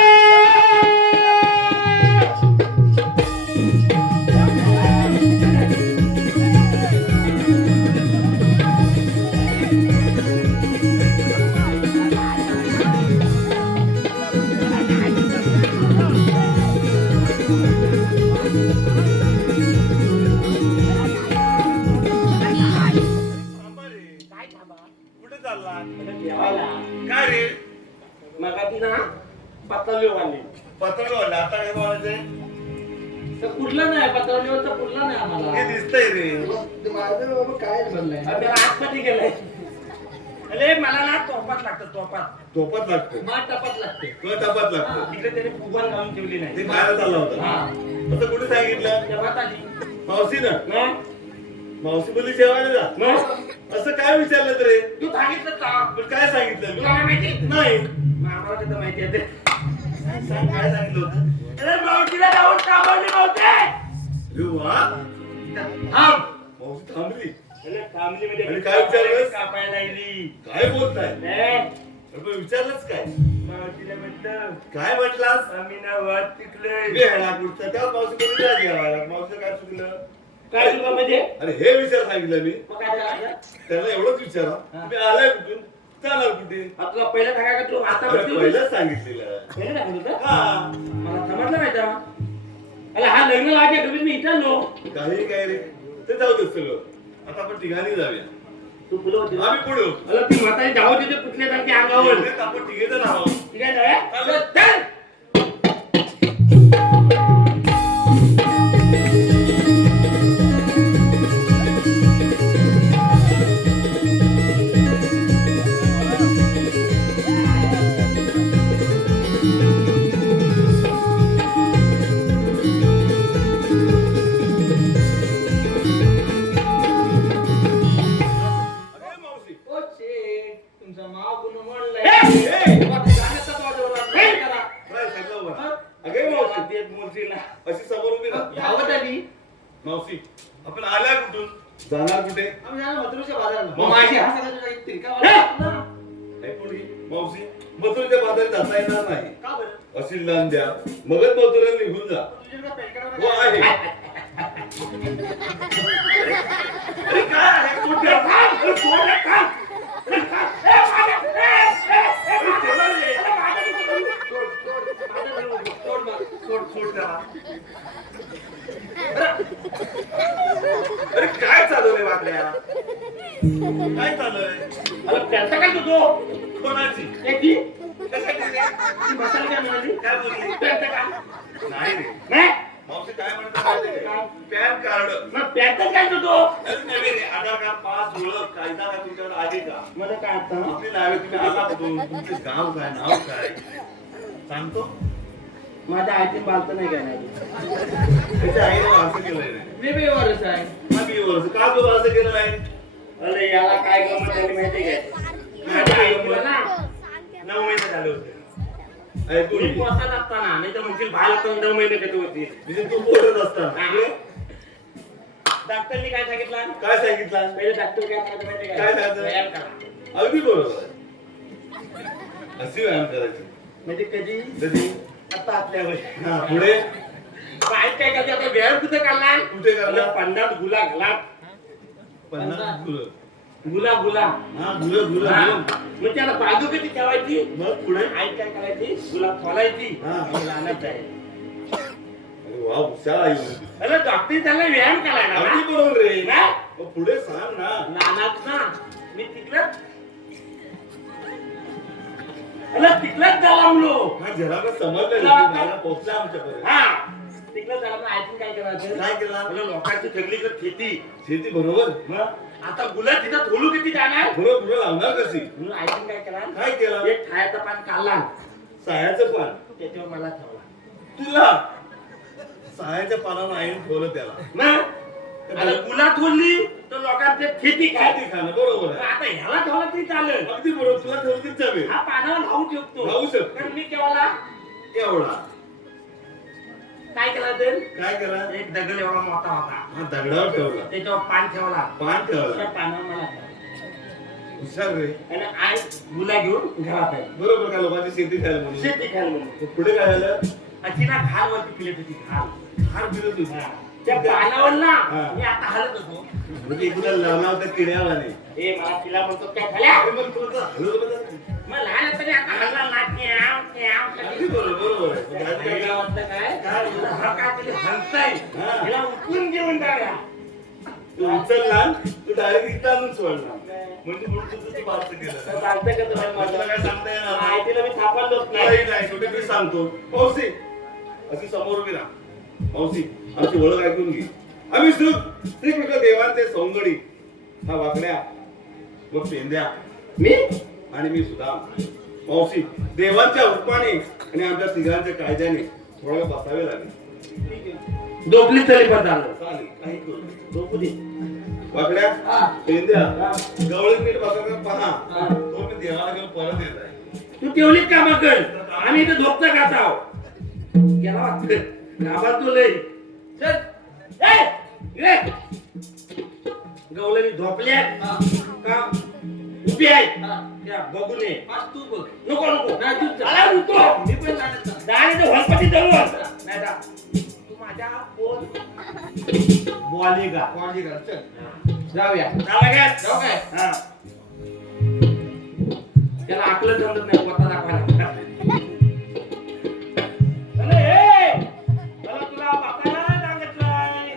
कुठे चालला? जेवायला. काय रे? मग ती ना पातळी वाढली. पत्र वाढलं, आता काय बोलायचंय? कुठला नाही पत्रावलीवरचा कुठला नाही आम्हाला. हे दिसतंय रे. काय बनलंय. अरे आतमध्ये गेलाय. अरे मला ना तोपात लागतं तोपात. झोपत लागतो. माठ टपात लागते. तुला टपात लागतो. तिकडे त्याने फुगवण घालून ठेवली ते नाही. खायला चालला होता. हा. असं कुठे सांगितलं? तेव्हा आली. मावशी ना. मग? मावशी बोलली जेवायला जा. मग? असं काय विचारलं रे? तू सांगितलं का? पण काय सांगितलं मी? तुला काय माहिती? नाही. मग आम्हाला तिथं माहिती आहे ते. सांग, काय सांगितलं होतं? अरे मावशीला जाऊन कामावली मावशी. अरे वा. थांब. मावशी थांबली. अरे थांबली म्हणजे आणि काय विचारलंस? कापायला लागली. काय बोलताय? नाही. अरे पण विचारलंच काय? मावशीला म्हटलं काय म्हटलास? आम्ही ना वाद पिकलोय. वेळा कुठचा त्या मावशी बोलली जा जेवायला. मावशी काय चुकलं? काय तुला म्हणजे? अरे हे विचार सांगितलं मी. मग काय झालं? त्याला एवढंच विचारा. तुम्ही आलाय कुठून? जाणार कुठे? आपला पहिला सांगा का तू आता अरे बसली होती? पहिलंच सांगितलेलं. पहिलं सांगत होतं? हा. मला समजलं माहिती आहे. अरे हा लग्न लागे तुम्ही मी विचारलो. काही काय रे, ते जाऊ दे सगळं. आता आपण ठिकाणी जाऊया. तू फुलं होती ना? आम्ही पुढे होतो. अरे ती म्हातारी जाऊ तिथे कुठल्या सारखी अंगावर. एवढेच आपण तिघे जण आहोत. ठीक आहे जाऊया? चालेल. चल. अरे मावशी. ओ शेठ, तुमचा माव गुण म्हणलाय. ए! जाण्याचा तो आजोबा काय करा. काय सांगितलं उभा? अगे मावशी. ते मूर्तीला. अशी समोर उभी राहा. धावत आली. मावशी, आपण आल्या कुठून? जाणार कुठे? आम्ही जाणार मथुरेच्या बाजाराला. मग माझी हा सगळा तुझा एक तिरका ऐकून घे. मावशी, मथुरेच्या बाजारात जाता येणार नाही. का बरं? अशी लांब द्या. मगच मथुरेला निघून जा. तुझ्याकडे काय पॅन कार्ड हो वगैरे आहे? आहे. अरे काय आहे? कोण द्या? अरे कोण आहे? काय? अरे चला रे. सोड त्याला. अरे काय चालवलंय वाटल्या? काय चाललंय? अरे त्यांचा काय तो? कोणाची? एकी? कशाची रे? ती म्हातारी काय म्हणाली? काय बोलली? त्यांचं का? नाही रे. नाही? मावशी काय म्हणतात माहिती आहे? Pan card. मग त्यांचं काय तो? अरे नव्हे रे. आधार कार्ड, पास, ओळख, कायदा का तुमच्याकडे आहे का? मला काय आता? आपली नावे तुम्ही आला कुठून? तुमचे गाव काय, नाव काय? सांगतो? माझ्या आईची बालतं नाही काय नाही. त्याच्या आईने असं केलंय रे. मी बेवारस आहे. हा मी वर्ष का तू असं केलं नाही? अरे याला काय गमत झाली माहिती काय? माझ्या आईला ना 9 महिने झाले होते. ऐकून मी घे. पोटात असताना नाही तर म्हणतील बाहेर 15 महिने कधी होती. म्हणजे तू बोलत असताना डॉक्टरनी काय सांगितलं? काय सांगितलं? पहिले डॉक्टर काय सांगितलं माहिती काय सांगितलं? व्यायाम करा. अगदी बरोबर आहे. अशी व्यायाम करायची. म्हणजे कधी कधी आता आपल्यावर हा पुढे काय काय करते आता वेळ कुठे काढला कुठे काढला? पन्नास गुला घाला 50 गुरं. गुला गुला हा गुरं गुरं हा. गुरं. मग त्याला बाजू कधी ठेवायची मग पुढे आई काय करायची गुलाब खोलायची हा. आणि लहानच आहे अरे वा हुशार आई होती. अरे डॉक्टर त्याला व्यायाम करायला ना. अगदी बरोबर रे ना? मग पुढे सांग ना लहानात ना मी तिकडच तिकडच झाला म्हणलो हा जरा का समजलं रे, तुला मला पोहोचला आमच्यापर्यंत हा तिकडं झाला ना आयतून काय करायचं काय केलं? म्हणलं लोकांची सगळीकडे खेती शेती बरोबर मग आता गुलाब तिथं थोडू किती जाणार पुढे पुढे लावणार कशी म्हणून आयतून काय केला काय केलं एक खायचं पान काढला सायाचं पान त्याच्यावर मला ठेवला तुला सायाच्या पानानं आईन ठेवलं त्याला मग आता गुलाब थोडली तर लोकांचे खेती काय शेती खाणं बरोबर आहे आता ह्याला ठेवला तरी चालेल अगदी बरोबर तुला ठेवलं तीच चालेल हा पानावर लावू शकतो लावू शकतो. कारण मी केव्हा एवढा काय केलं तर काय केला एक दगड एवढा मोठा होता हा दगडावर ठेवला त्याच्यावर पान ठेवला पान त्या ठेवला पानावर मला ठेवला हुशार रे आणि आई गुला घेऊन घरात आहे बरोबर का लोकांची शेती खायला म्हणून शेती खायला म्हणून मग पुढे काय झालं तिला घाल वरती फिरत होती घाल हार फिरत होती त्या पानावर ना हा. मी आता हलत होतो म्हणजे तुला लावला होता किड्यावाने ए मला तिला म्हणतो काय झाल्या अरे मग तू आता हलवलं बरं. मग लहान असताना आता हलला ना क्याव, क्याव अगदी करते. बरोबर आहे मग आज काय तिला वाटतं काय म्हणलं, हा काय तरी हलताय हा. तिला उठून घेऊन जाऊया तू उचलला तू डायरेक्ट इथं आणून सोडला म्हणजे म्हणून तुझं तू बारसं केलं तर चालतं का तुम्हाला मला माझं? काय सांगता येणार आई नाही. तिला मी थापायलोच नाही नाही नाही शेवटी मी सांगतो मावशी अशी समोर उभी राहा मावशी आमची ओळख ऐकून घे आम्ही श्रीकृष्ण देवांचे सौंदडी हा वाकड्या व पेंद्या मी आणि मी सुद्धा मावशी देवांच्या रूपाने आणि आमच्या तिघांच्या कायद्याने थोडं बसावे लागेल झोपली तरी पण झालं चालेल काही करू झोपू दे वाकड्या पेंद्या गवळीत नीट बसायला पहा तो मी देवाला घेऊन परत येत आहे तू तेवढीच कामं कर आम्ही इथं झोपता खात आहोत गेला वाटतं गावात तो लय चल ए इकडे. गवळणी झोपल्या का उभी आहे त्या बघू नये तू बघ नको नको नाही, तू जा. मला नको मी पण जाणार नाही. डायरेक्ट हॉस्पिटल जाऊ नाही जा. तू माझ्या बोल बॉली का काळजी कर चल जाऊया जाऊ काय जाऊ काय हा त्याला आपलं जमत नाही स्वतः दाखवायला अरे हे मला तुला बापाला नाही सांगितलंय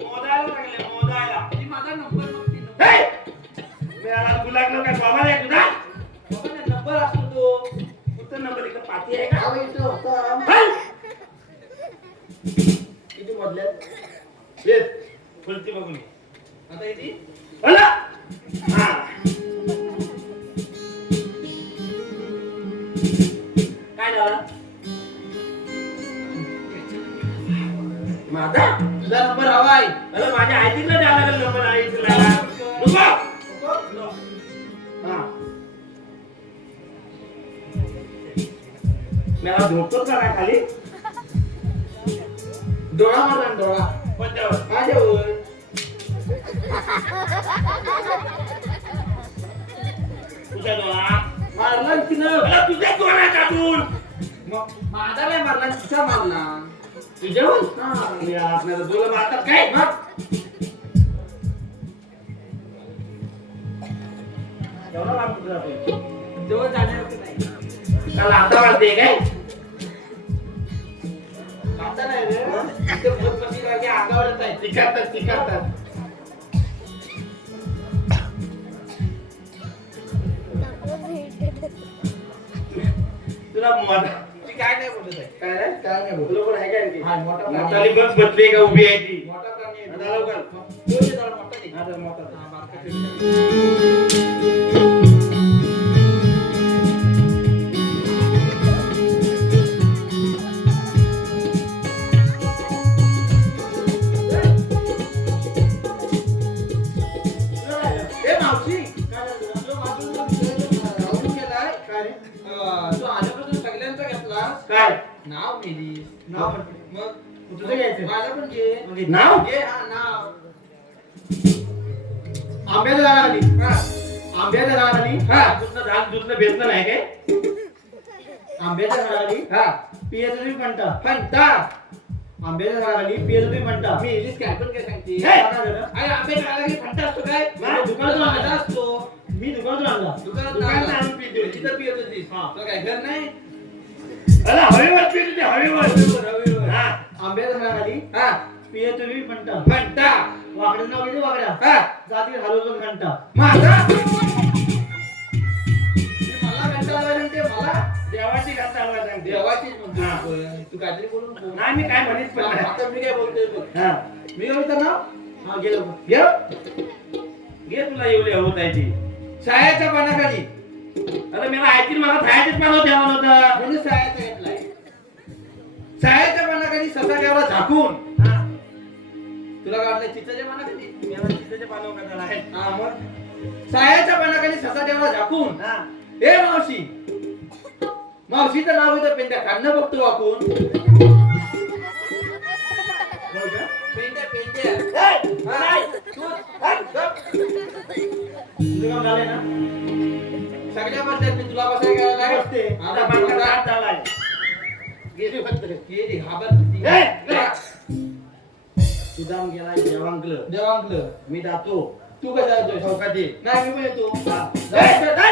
मोदायला लागले मोदायला ती माझा नंबर बघ हे मी आला तुला लागलो काय बाबा आहे तुझा नंबर असतो तो कुठं नंबर इकडे पाठी आहे का अहो, इथं होता. हल! किती मोजल्यात येत फुलती बघून ये. आता इथे हला हा काय झालं माझा तुझा नंबर हवा आहे अरे माझ्या आईला द्यायला लागेल नंबर आईला नको हा मला झोपतो का नाही खाली डोळा मारला ना, डोळा कोणत्यावर माझ्यावर तुझ्या डोळा मारला की ना मला तुझ्या डोळा काढून मग माझा नाही मारला तिचा मारला तुझ्यावर हा. मी आपल्याला डोळा मारतात काय मग एवढा लांब कुठं जातोय? जवळ जाण्याचं नाही काल आता वाजते काय आता नाही रे इथे फुलपती रागे आगावत आहे तिकडतात तुला मोठा ती काय नाही बोलत आहे काय रे? काय नाही बोलत तुला कोण आहे काय ती? हा मोठा प्राणी मोठाली बस बसली का उभी आहे ती मोठा प्राणी आहे. आता लवकर. तो जे जरा मोठा आहे. आता मोठा हा, बारका चिमटा. ए, मावशी तो मागून जो विषय राहून गेलाय. तो आल्यापासून सगळ्यांचा घेतला काय नाव नेली नाव मग तुझं घ्यायचं माझं पण घे नाव घे हा नाव आंब्याच्या झाडाखाली हा आंब्याच्या झाडाखाली हा दुसरं झाड दुसरं भेटलं नाही काय आंब्याच्या झाडाखाली हा पिये तुम्ही म्हणता फंटा आंब्याच्या झाडाखाली पिये तुम्ही म्हणता मी इंग्लिश काय पण काय सांगते हे! काय झालं? अरे आंब्याच्या झाडाखाली फंटा असतो काय नाही, दुकानातून आणला. माझा असतो मी दुकानातून आणला दुकानात आणून पितो तिथं पित होतीस हा. तो काय घर नाही अरे हवेवर पित होते हवेवर रविवार. हा आंब्याच्या झाडाखाली हा पिये तुम्ही म्हणता फंटा वाकड्याचं नाव किती वाकड्या हा जाती हलवतो घंटा माझा मला घंटा लावायला सांगते मला देवाची घंटा हलवायला सांगते देवाचीच म्हणतो हा. तू काहीतरी बोलून बोल. नाही मी काय म्हणेच पण नाही. आता मी काय बोलतोय बघ हा मी काय म्हणतो ना हा गेलो घे घे तुला एवढी हवत आहे ती शाळेच्या पानाखाली अरे मला ऐकून मला खायचेच पाहिलं द्यावं होतं म्हणजे शाळेचा घेतलाय शाळेच्या पानाखाली ससा ठेवला झाकून हा तुला काय वाटलं चित्ताच्या पानाखाली याला चिंतेचे पानं करताना आहे हा मग शाळेच्या पानाखाली ससा ठेवला झाकून हा ए मावशी मावशीचं नाव होतं पेंड्या काढणं बघतो वाकून होय का? पेंड्या पेंड्या ए, हा. नाही. तू हट, गप. तुझं काम झालंय ना सगळ्या बसल्यात मी तुला बसायला काय बसते हा, आता मग बांधकाम तुला- स्टार्ट झालाय गेली फक्त ये रे, घाबरती. ए, ए. सुदाम गेला देवांकलं देवांकलं मी जातो तू कसा येतोय चौकात ये नाही मी पण येतो हा. जा, जा, जा.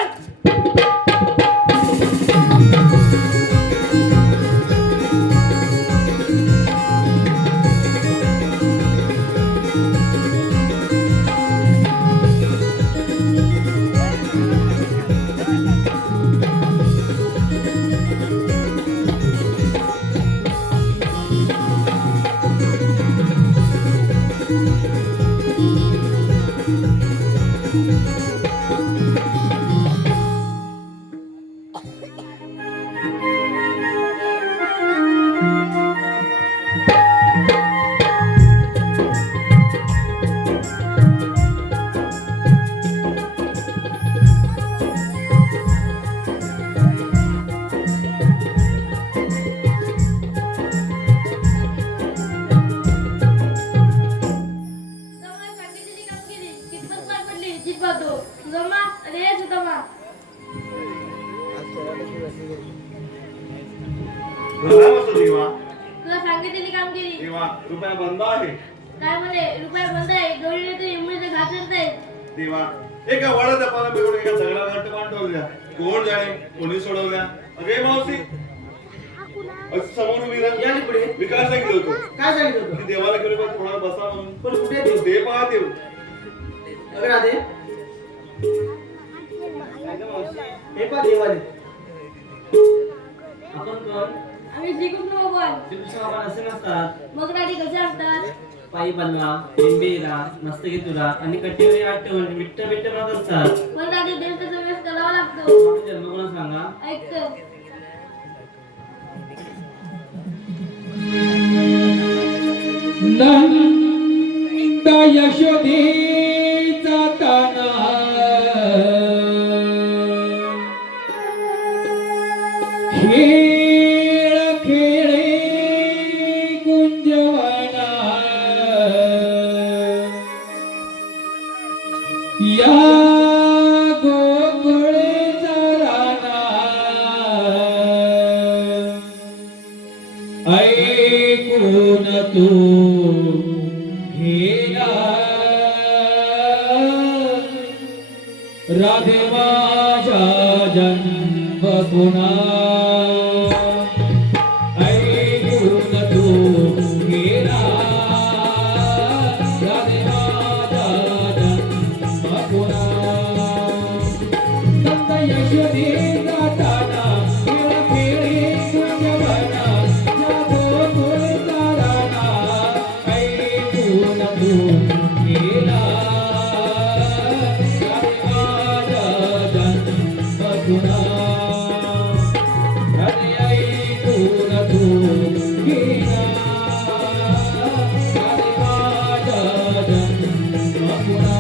सुदामाने सांगितलेली कामगिरी कितपत पार पडली जीत पाहतो सुदामा अरे सुदामा भला बसतो देवा तुला सांगितलेली कामगिरी देवा रुपया बंद आहे काय म्हणे रुपया बंद आहे दोन्ही तर इमुळे घात करताय देवा एका वडाच्या पाना बिघडून एका दगडा घट्ट ठेवल्या कोण जाणे कोणी सोडवल्या अगे मावशी असं समोर उभी राहा. या नी पुढे मी काय सांगितलं होतं काय सांगितलं होतं की देवाला गेलो पण थोडा बसा म्हणून पण कुठे देऊ ते पहा देव अगं राधे काय गं मावशी? हे पहा देवाले आपण कोण आम्ही श्रीकृष्ण भगवान श्रीकृष्ण भगवान असे नसतात मग राधी कसे असतात पायी बनवा लिंबेरा मस्तकी तुरा आणि कट्टीवरी आठवण विट्ट बिट्ट म्हणत असतात पण राधी देवताचा वेश करावा लागतो आपला जन्म कोण सांगा ऐकतो नंद यशोदेचा ताना खेळ खेळे कुंजवना या गोकुळचा राणा ऐकून तू घेला राधे माझ्या जन्म गुणा ऐकून तू घेला राधे माझ्या जन्म गुणा नंद यशोदे जाताना खेळ खेळे कुंजवना या गोकुळचा राणा ऐकून तू गेला राधे माझ्या जन्म गुणा राधे ऐकून तू गेला राधे माझ्या जन्म गुणा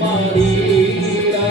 मारीला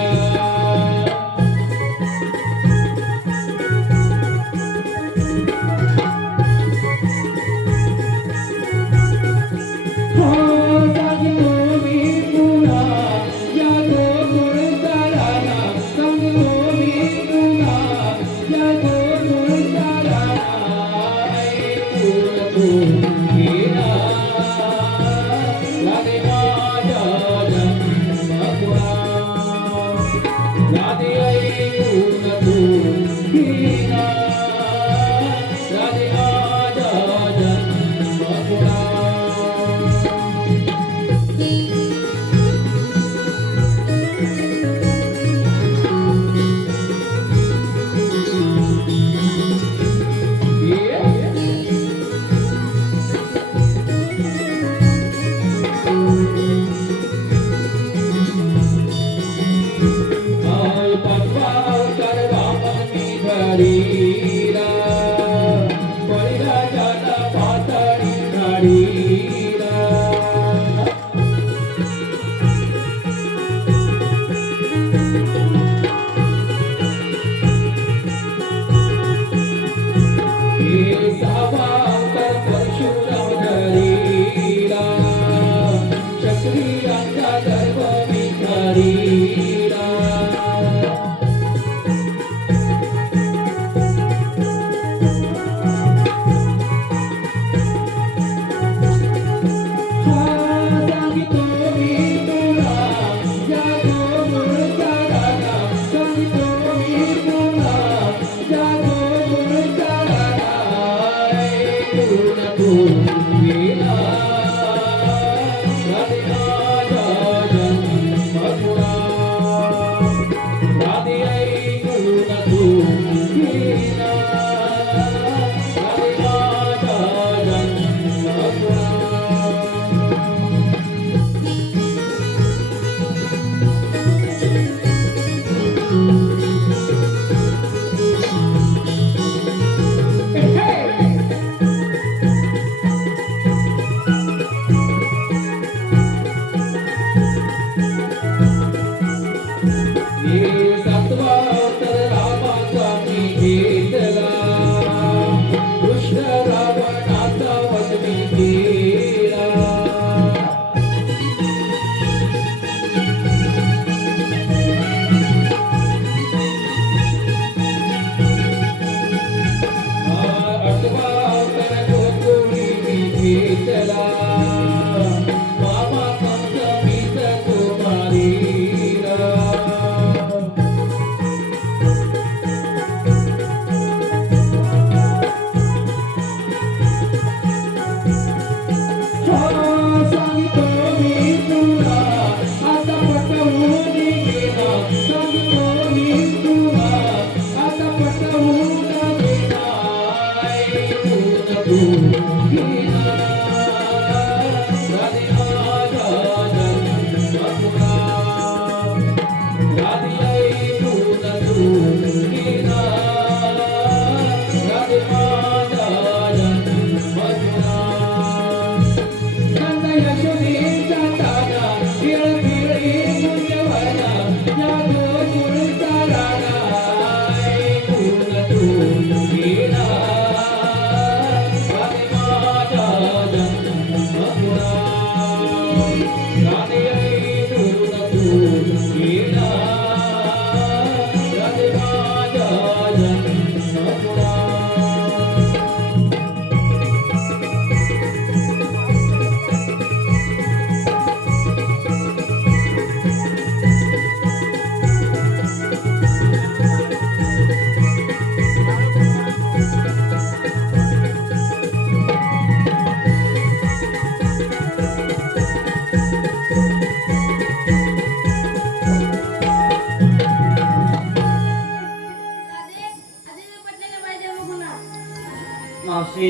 मावशी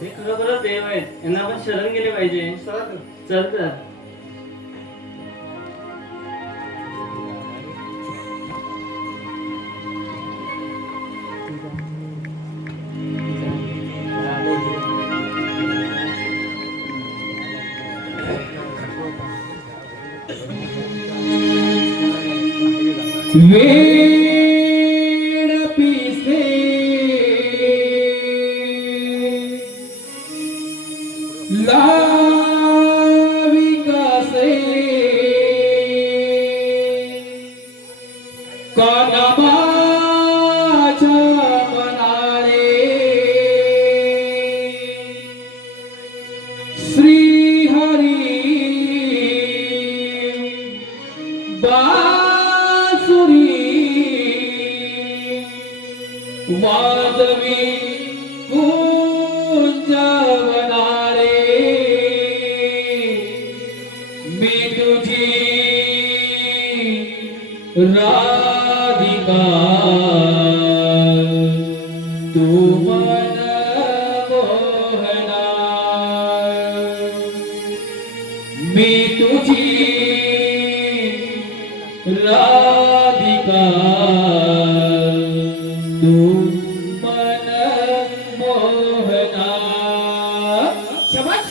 हे खरोखर देव आहेत, यांना आपण शरण गेले पाहिजे. चल तर. वेड पिसे लाविकासे कानामाच्या मनाले श्री हरी बासुरी वादवी कुंजवनारे मी तुझी राधिका तू मन मोहना मी तुझी राधिका तू मन मोहना शबाश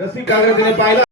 रसिक कागदाने पाहिला